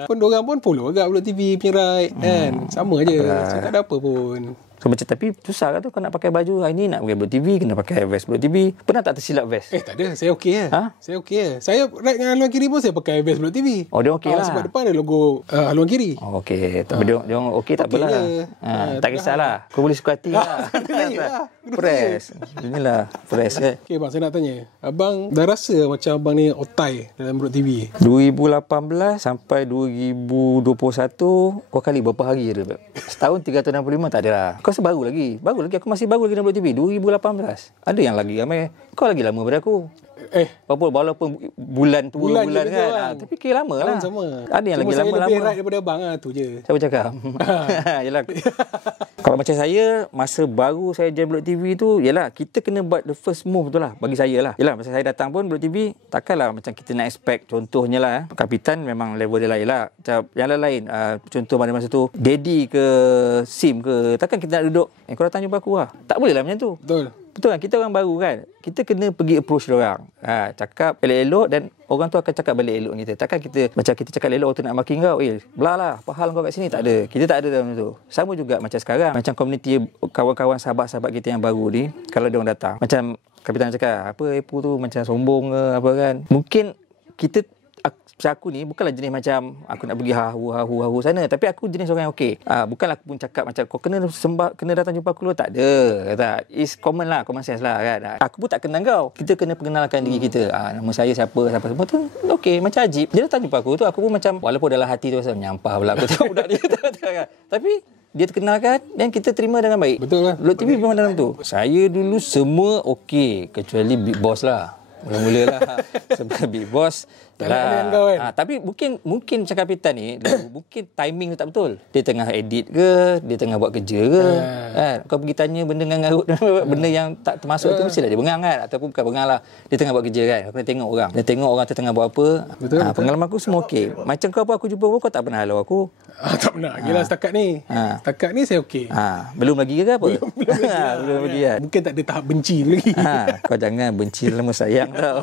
Pun diorang pun follow agak Blok TV punya ride kan. Sama je. Tak ada apa pun. So macam tapi susah kan tu kau nak pakai baju hari ni nak pakai Blok TV, kena pakai vest Blok TV. Pernah tak tersilap vest? Tak ada, saya okey lah. Saya okey lah. Saya ride dengan Haluan Kiri pun saya pakai vest Blok TV. Oh dia okey lah. Sebab depan ada logo Haluan Kiri. Oh okey. Tapi dia okey tak apalah. Tak kisahlah. Kau boleh suka hati lah. Press. Inilah press kan. Okey bang, saya nak tanya. Abang dah rasa macam abang ni otai dalam Blok TV? 2018 sampai 2021 kau kali berapa hari je? Setahun 365 tak ada lah. Kau baru lagi aku masih baru lagi dalam Blok TV 2018. Ada yang lagi ramai. Kau lagi lama daripada aku. Walaupun bulan kan. Tapi kira lama lah. Sama. Ada yang cuma lagi lama. Saya lebih right daripada abang lah tu je. Siapa cakap? Yalah. Kalau macam saya, masa baru saya join Blok TV tu, yalah kita kena buat the first move tu lah bagi saya lah. Yalah masa saya datang pun Blok TV, takkanlah macam kita nak expect contohnya lah. Kapitan memang level dia lain lah. Macam yang lain, contoh pada masa tu Daddy ke Sim ke, takkan kita nak duduk kau datang jumpa aku lah. Tak boleh lah macam tu. Betul kan? Kita orang baru kan. Kita kena pergi approach diorang. Cakap elok-elok dan orang tu akan cakap balik elok kita. Takkan kita macam kita cakap elok, orang tu nak maki kau. Belah lah. Apa hal kau kat sini? Tak ada. Kita tak ada dalam tu. Sama juga macam sekarang. Macam komuniti kawan-kawan sahabat-sahabat kita yang baru ni. Kalau diorang datang. Macam Kapitan cakap, apa Epu tu macam sombong ke apa kan. Mungkin kita macam aku ni bukanlah jenis macam aku nak pergi hahu sana, tapi aku jenis orang yang okey. Bukanlah aku pun cakap macam kau kena datang jumpa aku dulu, tak ada. Kata is common sense lah kan. Aku pun tak kenal kau. Kita kena perkenalkan diri kita. Nama saya siapa semua tu okey, macam Ajib. Dia datang jumpa aku tu, aku pun macam walaupun dalam hati tu rasa menyampah pula aku tengok budak dia kan. Tapi dia terkenalkan dan kita terima dengan baik. Betul lah. Blok TV memang dalam tu. Saya dulu semua okey kecuali Big Boss lah. Mula-mula lah. Sebab Big Boss lah. Tapi mungkin macam Kapitan ni mungkin timing tu tak betul. Dia tengah edit ke, dia tengah buat kerja ke kau pergi tanya benda dengan ngarut benda yang tak termasuk tu mestilah dia bengang kan. Ataupun bukan bengang lah, dia tengah buat kerja kan. Aku kena tengok orang. Dia tengok orang tu tengah buat apa. Betul. Pengalaman aku semua okey. Macam kau apa aku jumpa kau tak pernah halau aku. Tak pernah. Gila setakat ni. Setakat ni saya okey. Belum lagi ke apa? Belum lagi kan. Mungkin tak ada tahap benci lagi. Kau jangan benci lama sayang tau.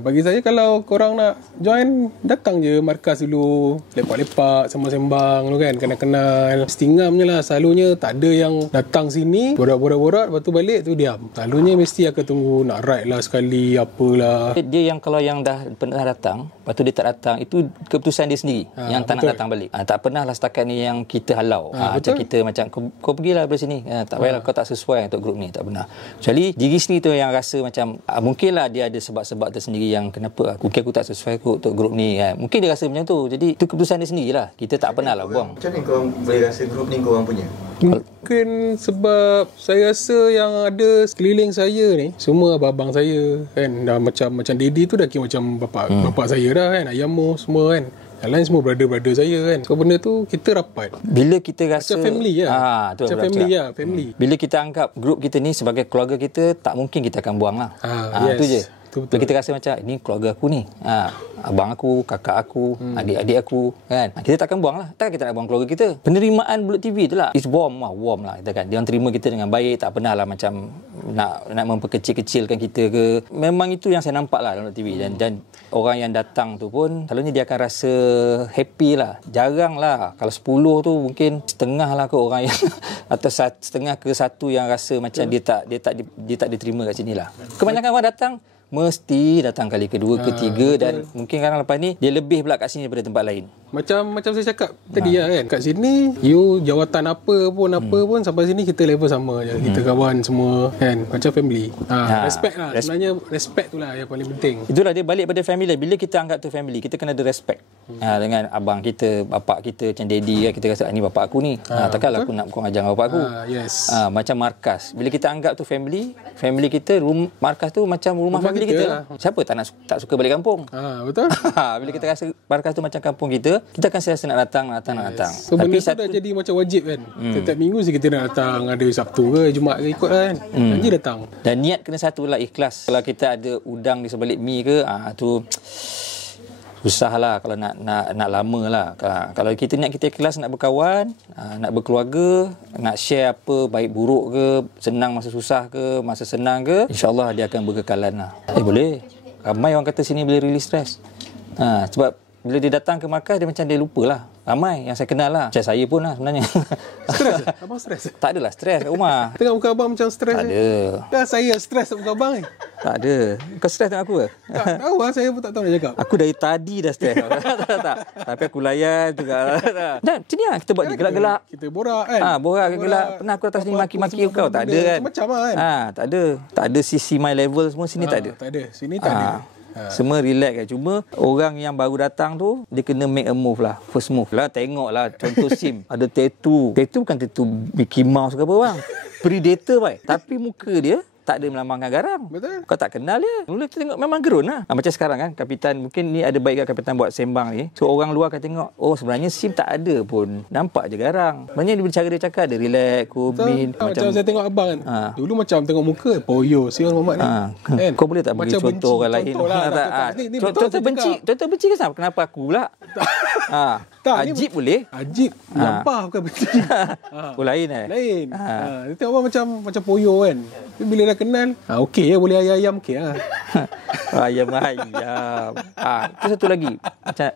Bagi saya kalau korang nak join, datang je markas dulu, lepak-lepak, sembang-sembang tu kan, kenal-kenal. Stingam je lah. Selalunya tak ada yang datang sini borak-borak lepas tu balik tu diam. Selalunya mesti akan tunggu nak ride lah sekali apalah. Dia yang kalau yang dah pernah datang lepas tu dia tak datang, itu keputusan dia sendiri yang tak nak datang balik. Tak pernah lah setakat ni yang kita halau. Macam kita macam kau pergilah dari sini, tak payahlah kau tak sesuai untuk grup ni. Tak pernah. Kecuali diri sendiri tu yang rasa macam mungkinlah dia ada sebab-sebab tersendiri yang kenapa mungkin aku tak sesuai untuk grup ni kan. Mungkin dia rasa macam tu. Jadi itu keputusan dia sendirilah. Kita tak pernah lah buang. Macam mana kau boleh rasa grup ni korang punya? Mungkin sebab saya rasa yang ada sekeliling saya ni semua abang-abang saya kan. Dah macam Daddy tu dah kira macam bapak saya dah kan. Ayamo semua kan. Yang lain semua brother-brother saya kan. So benda tu kita rapat. Bila kita rasa macam family lah. Macam family lah. Bila kita anggap grup kita ni sebagai keluarga kita, tak mungkin kita akan buang lah. Yes. Itu je. Betul. Kita rasa macam ini keluarga aku ni, abang aku, kakak aku, adik-adik aku kan. Kita takkan buang lah. Takkan kita nak buang keluarga kita. Penerimaan Blok TV tu lah, it's warm lah kita kan. Dia orang terima kita dengan baik. Tak pernah lah macam nak memperkecil-kecilkan kita ke. Memang itu yang saya nampak lah dalam Blok TV. Dan orang yang datang tu pun selalunya dia akan rasa happy lah. Jarang lah kalau 10 tu mungkin setengah lah ke orang yang atau setengah ke satu yang rasa macam dia tak diterima kat sini lah. Kebanyakan orang datang mesti datang kali kedua, ketiga dan mungkin kadang lepas ni dia lebih pula kat sini daripada tempat lain. Macam saya cakap tadi kan, kat sini you jawatan apa pun sampai sini kita level sama je. Kita kawan semua kan, macam family. Respect lah. Sebenarnya respect tu lah yang paling penting. Itulah dia balik pada family. Bila kita anggap tu family, kita kena ada respect. Dengan abang kita, bapak kita, macam daddy kan, kita rasa ni bapak aku ni. Takkanlah aku nak kau ajar bapak aku. Yes. Macam markas. Bila kita anggap tu family kita, markas tu macam rumah family kita lah. Siapa tak suka balik kampung? Betul. Bila kita rasa markas tu macam kampung kita akan sentiasa nak datang. So benda tu dah jadi macam wajib kan. Setiap minggu kita dah datang, ada Sabtu ke Jumaat ke ikut kan. Janji datang. Dan niat kena satu lah, ikhlas. Kalau kita ada udang di sebalik mi ke, tu susah lah kalau nak lama lah. Kalau kita niat kita ikhlas nak berkawan, nak berkeluarga, nak share apa baik buruk ke, senang masa susah ke, masa senang ke, insyaAllah dia akan berkekalan lah. Boleh. Ramai orang kata sini boleh release stress. Sebab bila dia datang ke markas, dia macam dia lupa lah. Ramai yang saya kenal lah. Macam saya pun lah sebenarnya. Stres? Abang stres? Tak adalah stres kat rumah. Tengok muka abang macam stres. Tak ada. Dah saya stres muka abang ni. Tak ada. Kau stres tengok aku ke? Tak tahu lah, saya pun tak tahu nak cakap. Aku dari tadi dah stres. tak. Tapi aku layan juga. Dan sini lah kita buat gelak-gelak. Kita borak kan. Borak gelak. Pernah aku datang sini maki-maki kau? Tak ada kan? Macam lah kan. Tak ada. Tak ada sisi my level semua sini tak ada. Tak ada. Sini tak ada. Semua relax kan. Cuma orang yang baru datang tu, dia kena make a move lah. First move lah. Tengok lah. Contoh SIM. Ada tattoo. Tattoo bukan tattoo Mickey Mouse ke apa bang. Predator baik. Tapi muka dia tak ada melambangkan garang. Betul. Kau tak kenal dia. Mula kita tengok memang gerun lah. Macam sekarang kan, Kapitan, mungkin ni ada baik Kapitan buat sembang ni. So orang luar akan tengok, sebenarnya SIM tak ada pun. Nampak je garang. Sebenarnya cara dia cakap, ada relax, cool, macam saya tengok abang kan. Dulu macam tengok muka, poyo si orang Muhammad ni. Kan? Kau boleh tak bagi contoh orang lain? Contoh benci. Contoh benci ke kenapa aku pula? Ajib boleh? Ajib. Lampah bukan benci. Lain Lain. Dia tengok abang macam poyo kan. Bila dah kenal, okey ya, boleh ayam okey lah. Ayam. Itu satu lagi. Macam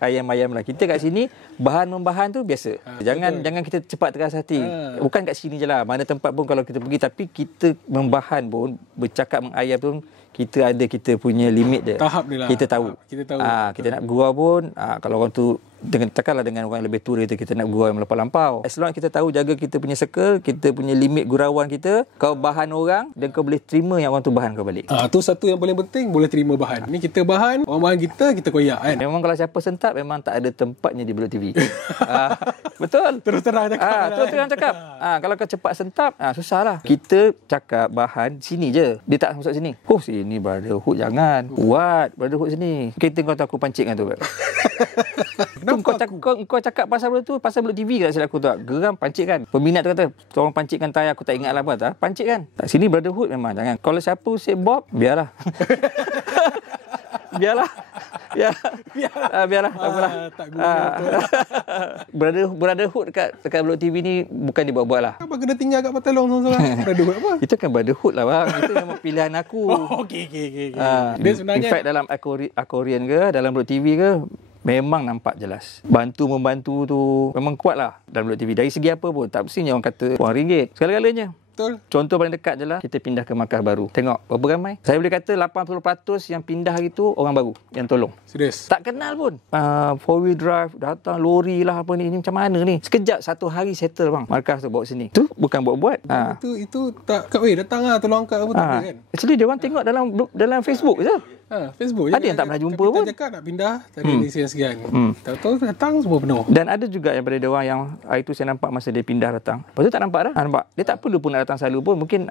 ayam lah. Kita kat sini, bahan-membahan tu biasa. Jangan kita cepat teras hati. Bukan kat sini je lah. Mana tempat pun kalau kita pergi. Tapi kita membahan pun, bercakap mengayam pun, kita punya limit dia. Tahap dia lah. Kita tahu. Kita nak gurau pun, kalau orang tu takkanlah dengan orang yang lebih tua kita nak gurau yang melampau-lampau. As long as kita tahu jaga kita punya circle, kita punya limit gurauan kita, kau bahan orang dan kau boleh terima yang orang tu bahan kau balik. Tu satu yang paling penting, boleh terima bahan. Ni kita bahan, orang bahan kita koyak kan. Memang kalau siapa sentap, memang tak ada tempatnya di Bullet TV. Betul? Terus terang cakap. Kalau kau cepat sentap, susah lah. Kita cakap bahan sini je. Dia tak masuk sini. Sini brotherhood jangan. Buat brotherhood sini. Kita kau tahu aku pancing kan tu. Kau cakap pasal benda tu, pasal Bullet TV tak silap aku tu. Geram pancit kan. Peminat tu kata, tolong pancitkan tayar, aku tak ingat lah apa. Pancit kan. Tak, sini brotherhood memang jangan. Kalau siapa say Bob, biarlah. Biarlah. Tak apalah. Tak guna. Brotherhood dekat Bullet TV ni bukan dibuat-buat lah. Apa kena tinggal kat Patalong seorang-seorang? Brotherhood apa? Itu kan brotherhood lah bang. Itu memang pilihan aku. Okey. Dia sebenarnya, in fact dalam Aquarian ke, dalam Bullet TV ke, memang nampak jelas. Membantu tu memang kuat lah dalam Bullet TV. Dari segi apa pun, tak mestinya orang kata RM1. Segala-galanya. Betul. Contoh paling dekat je lah, kita pindah ke markas baru. Tengok berapa ramai. Saya boleh kata 80% yang pindah hari tu orang baru yang tolong. Serius? Tak kenal pun. 4-wheel drive, datang lori lah apa ni macam mana ni. Sekejap satu hari settle bang. Markas tu bawa sini. Tu bukan buat-buat. Itu tak kat datang lah tolong angkat apa tak ada kan. Actually dia orang tengok dalam Facebook je. Facebook ada yang tak pernah jumpa pun. Cakap nak pindah tadi ni sekian. Tahu-tahu datang semua penuh. Dan ada juga yang pada dia orang yang hari tu saya nampak masa dia pindah datang. Lepas tu tak nampak dah. Nampak. Dia tak perlu pun nak datang selalu pun mungkin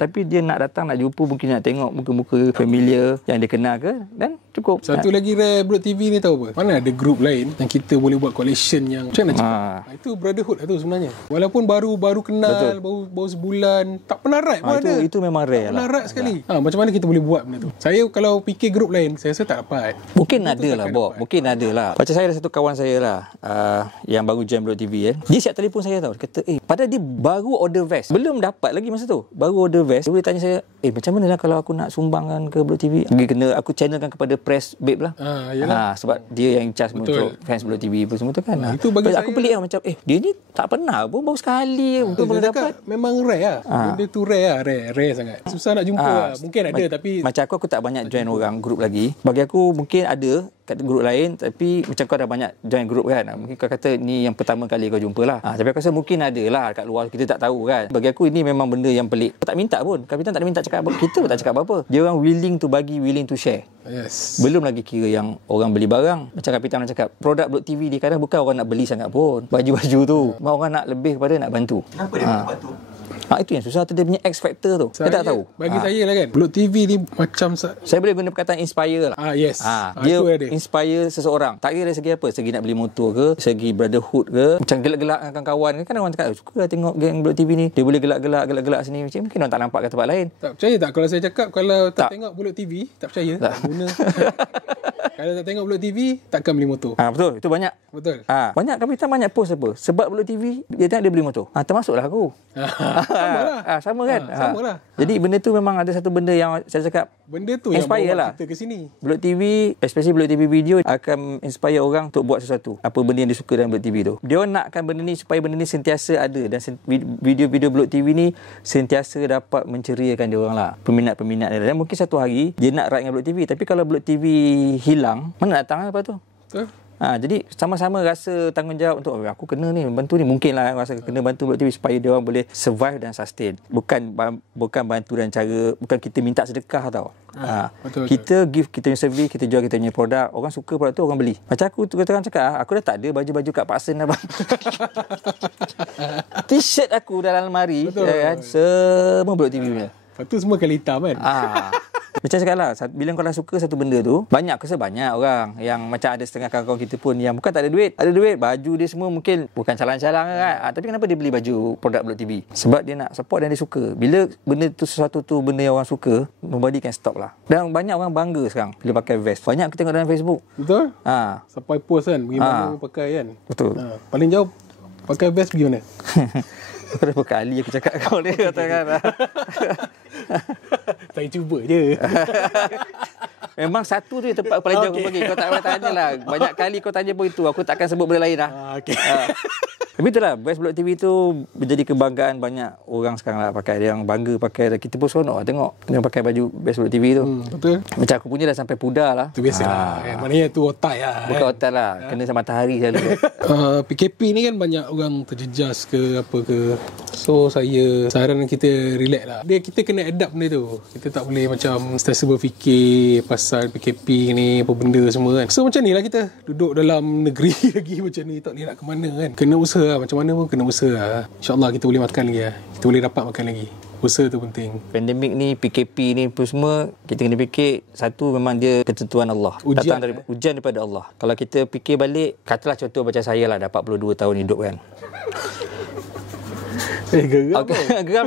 tapi dia nak datang, nak jumpa, mungkin nak tengok muka-muka familiar yang dia kenal ke, dan cukup. Satu lagi rare Bullet TV ni tahu apa? Mana ada group lain yang kita boleh buat collection yang macam mana cakap? Itu brotherhood lah tu sebenarnya. Walaupun baru kenal, baru sebulan, tak pernah ride pun ada. Itu memang rare lah. Tak pernah ride sekali. Macam mana kita boleh buat benda tu? Saya kalau fikir grup lain, saya rasa tak dapat. Mungkin ada lah, Bob. Mungkin ada lah. Macam saya ada satu kawan saya lah, yang baru join Blok TV kan. Dia siap telefon saya tau. Dia kata, padahal dia baru order vest. Belum dapat lagi masa tu. Baru order vest. Dia boleh tanya saya, macam mana lah kalau aku nak sumbangkan ke Blok TV? Dia kena aku channelkan kepada press babe lah. Sebab dia yang in charge untuk fans Blok TV apa semua tu kan. Itu bagi aku pelik lah macam, dia ni tak pernah pun, baru sekali pun boleh dapat. Memang rare lah. Benda tu rare lah. Rare sangat. Susah nak jumpa lah. Mungkin ada tapi macam aku tak banyak join orang grup lagi. Bagi aku mungkin ada kat grup lain, tapi macam kau dah banyak join grup kan, mungkin kau kata ni yang pertama kali kau jumpa lah. Tapi aku rasa mungkin ada lah kat luar, kita tak tahu kan. Bagi aku ini memang benda yang pelik. Aku tak minta pun, Kapitan tak minta cakap apa, kita pun tak cakap apa-apa. Dia orang willing to bagi, willing to share. Yes. Belum lagi kira yang orang beli barang. Macam Kapitan nak cakap, produk Blok TV ni kadang bukan orang nak beli sangat pun, baju-baju tu, orang nak lebih kepada nak bantu. Kenapa dia nak bantu? Itu yang susah tu, dia punya X factor tu. Saya tak tahu. Bagi saya lah kan, Blok TV ni macam saya boleh guna perkataan inspire lah. Yes. Dia inspire seseorang. Tak kira dari segi apa, segi nak beli motor ke, segi brotherhood ke, macam gelak-gelak dengan kawan-kawan kan orang cakap suka lah tengok geng Blok TV ni, dia boleh gelak-gelak sini. Mungkin orang tak nampak kat tempat lain. Tak percaya tak kalau saya cakap kalau tak tengok Blok TV, tak percaya, tak guna. Kalau tak tengok Blok TV, takkan beli motor. Betul, itu banyak. Betul. Banyak Kapitan banyak post apa, sebab Blok TV dia tengok dia beli motor. Termasuklah aku. Sama kan? Sama lah. Jadi benda tu memang ada satu benda yang saya cakap, benda tu inspire yang bawa lah kita ke sini. Blok TV, especially Blok TV video, akan inspire orang untuk buat sesuatu. Apa benda yang dia suka dalam Blok TV tu. Dia orang nakkan benda ni supaya benda ni sentiasa ada, dan video-video Blok TV ni sentiasa dapat menceriakan dia orang lah, peminat-peminat dia. Dan mungkin satu hari dia nak ride dengan Blok TV, tapi kalau Blok TV hilang, mana nak datang lepas tu? Betul. Jadi sama-sama rasa tanggungjawab untuk aku kena ni bantu ni, mungkin lah rasa kena bantu Blok TV supaya dia orang boleh survive dan sustain. Bukan bantu dan cara, bukan kita minta sedekah tau. Betul, kita give kita punya service, kita jual kita punya produk, orang suka produk tu, orang beli. Macam aku tu katakan cakap, aku dah tak ada baju-baju kat Paksen abang. T-shirt aku dalam almari kan, semua Blok TV punya. Lepas tu semua kali hitam kan. Macam cakap lah, bila kau dah suka satu benda tu, banyak orang yang macam ada setengah kawan-kawan kita pun yang bukan tak ada duit, baju dia semua mungkin bukan calang-calang kan, tapi kenapa dia beli baju produk Blok TV? Sebab dia nak support dan dia suka. Bila benda tu, sesuatu tu benda yang orang suka, nobody can stop lah. Dan banyak orang bangga sekarang bila pakai vest. Banyak kita tengok dalam Facebook. Betul? Sampai post kan, bagaimana pakai kan. Betul. Paling jauh pakai vest pergi mana? Aku dah berkali aku cakap kau ni katakan. Saya cuba je. Memang satu tu tempat paling jauh aku pergi. Kau tak payah tanya lah. Banyak kali kau tanya pun itu. Aku takkan sebut benda lain lah. Tapi itulah, Best Blok TV tu menjadi kebanggaan banyak orang sekarang lah pakai. Dia yang bangga pakai. Kita pun seronok lah tengok dia pakai baju Best Blok TV tu. Betul. Macam aku punya dah sampai pudar lah. Itu biasa lah. Maknanya tu otai lah. Bukan otai lah. Kena sama matahari selalu. PKP ni kan banyak orang terjejas ke apa ke. So saya saran kita relax lah. Kita kena adapt benda tu. Kita tak boleh macam sentiasa berfikir pasal PKP ni apa benda semua kan. So macam ni lah kita duduk dalam negeri lagi macam ni, tak boleh nak ke mana kan. Kena usaha lah, macam mana pun kena usaha lah. InsyaAllah kita boleh makan lagi lah. Kita boleh dapat makan lagi. Usaha tu penting. Pandemik ni, PKP ni pun semua, kita kena fikir, satu memang dia ketentuan Allah. Datang dari ujian daripada Allah. Kalau kita fikir balik, katalah contoh macam saya lah, dah 42 tahun hidup kan. Geram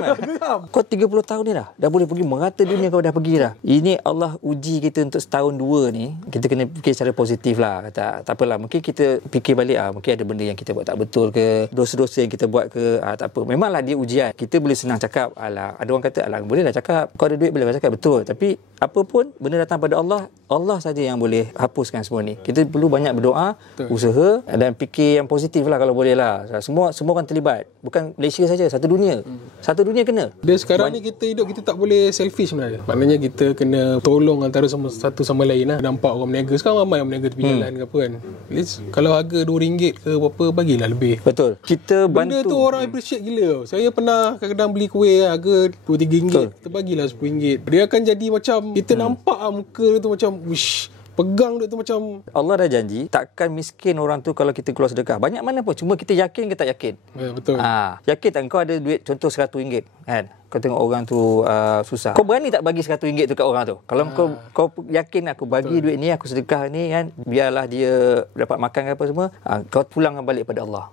Kau 30 tahun ni dah boleh pergi merata dunia, kau dah pergi dah. Ini Allah uji kita untuk setahun dua ni. Kita kena fikir secara positif lah. Kata tak apalah, mungkin kita fikir balik mungkin ada benda yang kita buat tak betul ke, dosa-dosa yang kita buat ke, tak apa. Memanglah dia ujian. Kita boleh senang cakap, ada orang kata boleh lah cakap, kau ada duit boleh cakap, betul. Tapi apa pun benda datang pada Allah, Allah saja yang boleh hapuskan semua ni. Kita perlu banyak berdoa, usaha dan fikir yang positif lah kalau boleh lah. Semua orang terlibat. Bukan Malaysia saja, satu dunia. Satu dunia kena. Dia sekarang ni kita hidup, kita tak boleh selfish sebenarnya. Maknanya kita kena tolong antara satu sama lain lah. Nampak orang berniaga, sekarang ramai orang berniaga tepi jalan ke apa kan. At least kalau harga RM2 ke apa, bagilah lebih. Betul. Kita bantu. Benda tu orang appreciate gila. Saya pernah kadang-kadang beli kuih harga RM2-3. Kita bagilah RM10. Dia akan jadi macam kita nampak muka tu macam wish, pegang duit tu macam Allah dah janji takkan miskin orang tu kalau kita keluar sedekah. Banyak mana pun, cuma kita yakin ke tak yakin. Betul. Yakin tak kau ada duit contoh RM100 kan? kau tengok orang tu susah. Kau berani tak bagi RM100 tu kat orang tu? Kalau kau yakin aku bagi duit ni, aku sedekah ni kan, biarlah dia dapat makan ke apa semua, kau pulangkan balik pada Allah.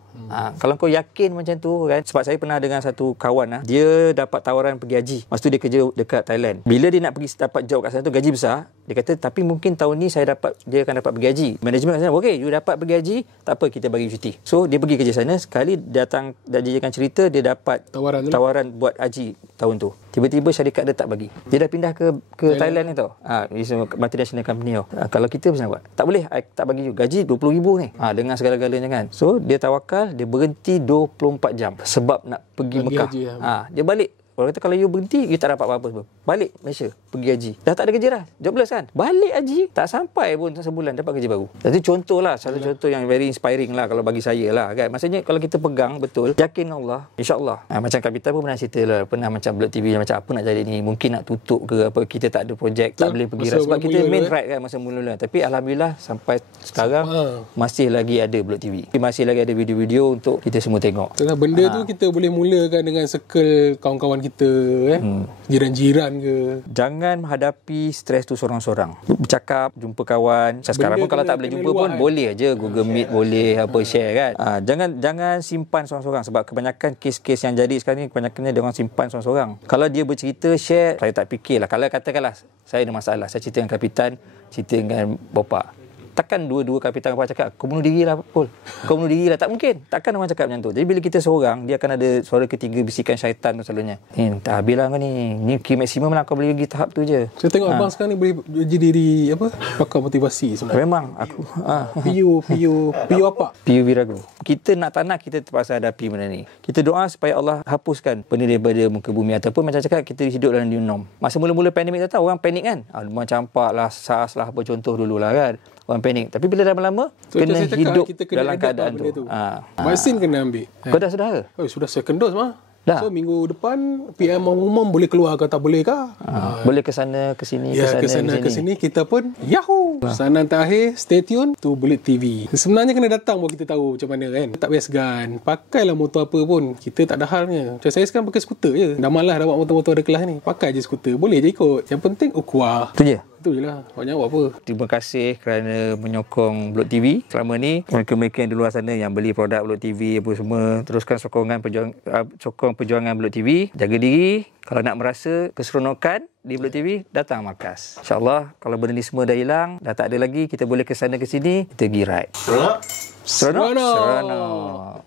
Kalau kau yakin macam tu kan, sebab saya pernah dengan satu kawan, dia dapat tawaran pergi haji. Masa tu dia kerja dekat Thailand. Bila dia nak pergi dapat job kat sana tu, gaji besar, dia kata tapi mungkin tahun ni dia akan dapat pergi haji. Management kat sana, okey, you dapat pergi haji, tak apa, kita bagi cuti. So dia pergi kerja sana, sekali datang dajikan cerita, dia dapat tawaran buat haji tahun tu. Tiba-tiba syarikat dia tak bagi. Dia dah pindah ke Thailand ni tau. It's a multinational company tau. Kalau kita macam nak buat? Tak boleh, I tak bagi you. Gaji RM20,000 ni. Dengan segala-galanya kan. So dia tawakal, dia berhenti 24 jam sebab nak pergi Mekah. Haji, dia balik. Orang kata kalau you berhenti, you tak dapat apa-apa semua. Balik Malaysia, pergi haji. Dah tak ada kerja dah. Jobless kan. Balik haji, tak sampai pun sebulan dapat kerja baru. Jadi contoh lah, satu contoh yang very inspiring lah kalau bagi saya lah kan. Maksudnya kalau kita pegang betul, yakin Allah, insyaAllah. Macam Kapital pun pernah cerita lah, pernah macam Blood TV macam apa nak jadi ni, mungkin nak tutup ke apa, kita tak ada projek, tak boleh pergi. Sebab kita main right kan masa mula-mula. Tapi Alhamdulillah sampai sekarang masih lagi ada Blood TV. Masih lagi ada video-video untuk kita semua tengok. Tengah benda tu kita boleh mulakan dengan circle kawan-kawan kita, jiran-jiran ke. Jangan menghadapi stres tu sorang-sorang. Bercakap, jumpa kawan. Sekarang pun kalau tak boleh jumpa pun boleh aja Google Meet, boleh apa share kan. Jangan simpan sorang-sorang, sebab kebanyakan kes-kes yang jadi sekarang ni kebanyakannya dia orang simpan sorang-sorang. Kalau dia bercerita share, saya tak fikirlah. Kalau katakanlah saya ada masalah, saya cerita dengan Kapitan, cerita dengan bapa, takkan dua-dua Kapitan apa cakap kau bunuh diri lah Paul, kau bunuh diri lah. Tak mungkin. Takkan orang cakap macam tu. Jadi bila kita seorang, dia akan ada suara ketiga, bisikan syaitan tu selalunya, tak habis lah kau ni key maksimum lah, kau boleh pergi tahap tu je. Saya tengok abang sekarang ni boleh jadi diri pakar motivasi sebenarnya. Memang aku PU apa? PU Virago. Kita nak tak nak, kita terpaksa hadapi benda ni. Kita doa supaya Allah hapuskan benda daripada muka bumi, ataupun macam cakap kita hidup dalam new norm. Masa mula-mula pandemik tak tahu, orang panik kan, macam campak lah, SARS lah apa contoh dulu lah kan, orang panik. Tapi bila lama-lama kena hidup dalam keadaan tu. Vaksin kena ambil. Kau dah sudah ke? Sudah second dose mah. Dah. So minggu depan PM umum boleh keluar ke tak boleh ke? Boleh ke sana ke sini, ke sana ke sini. Kita pun yahoo. Pesanan terakhir, stay tune to Bullet TV. Sebenarnya kena datang baru kita tahu macam mana kan. Tak payah segan. Pakailah motor apa pun, kita tak ada halnya. Macam saya sekarang pakai skuter je. Dah malas dah buat motor-motor ada kelas ni. Pakai je skuter, boleh je ikut. Yang penting ukhuwah. Itu je. Itu je lah. Banyak buat apa. Terima kasih kerana menyokong Blood TV selama ni. Mereka-mereka yang di luar sana yang beli produk Blood TV apa semua, teruskan sokong perjuangan Blood TV. Jaga diri. Kalau nak merasa keseronokan di Blood TV, datang markas. InsyaAllah kalau benda ni semua dah hilang, dah tak ada lagi, kita boleh ke sana ke sini, kita pergi ride. Seronok.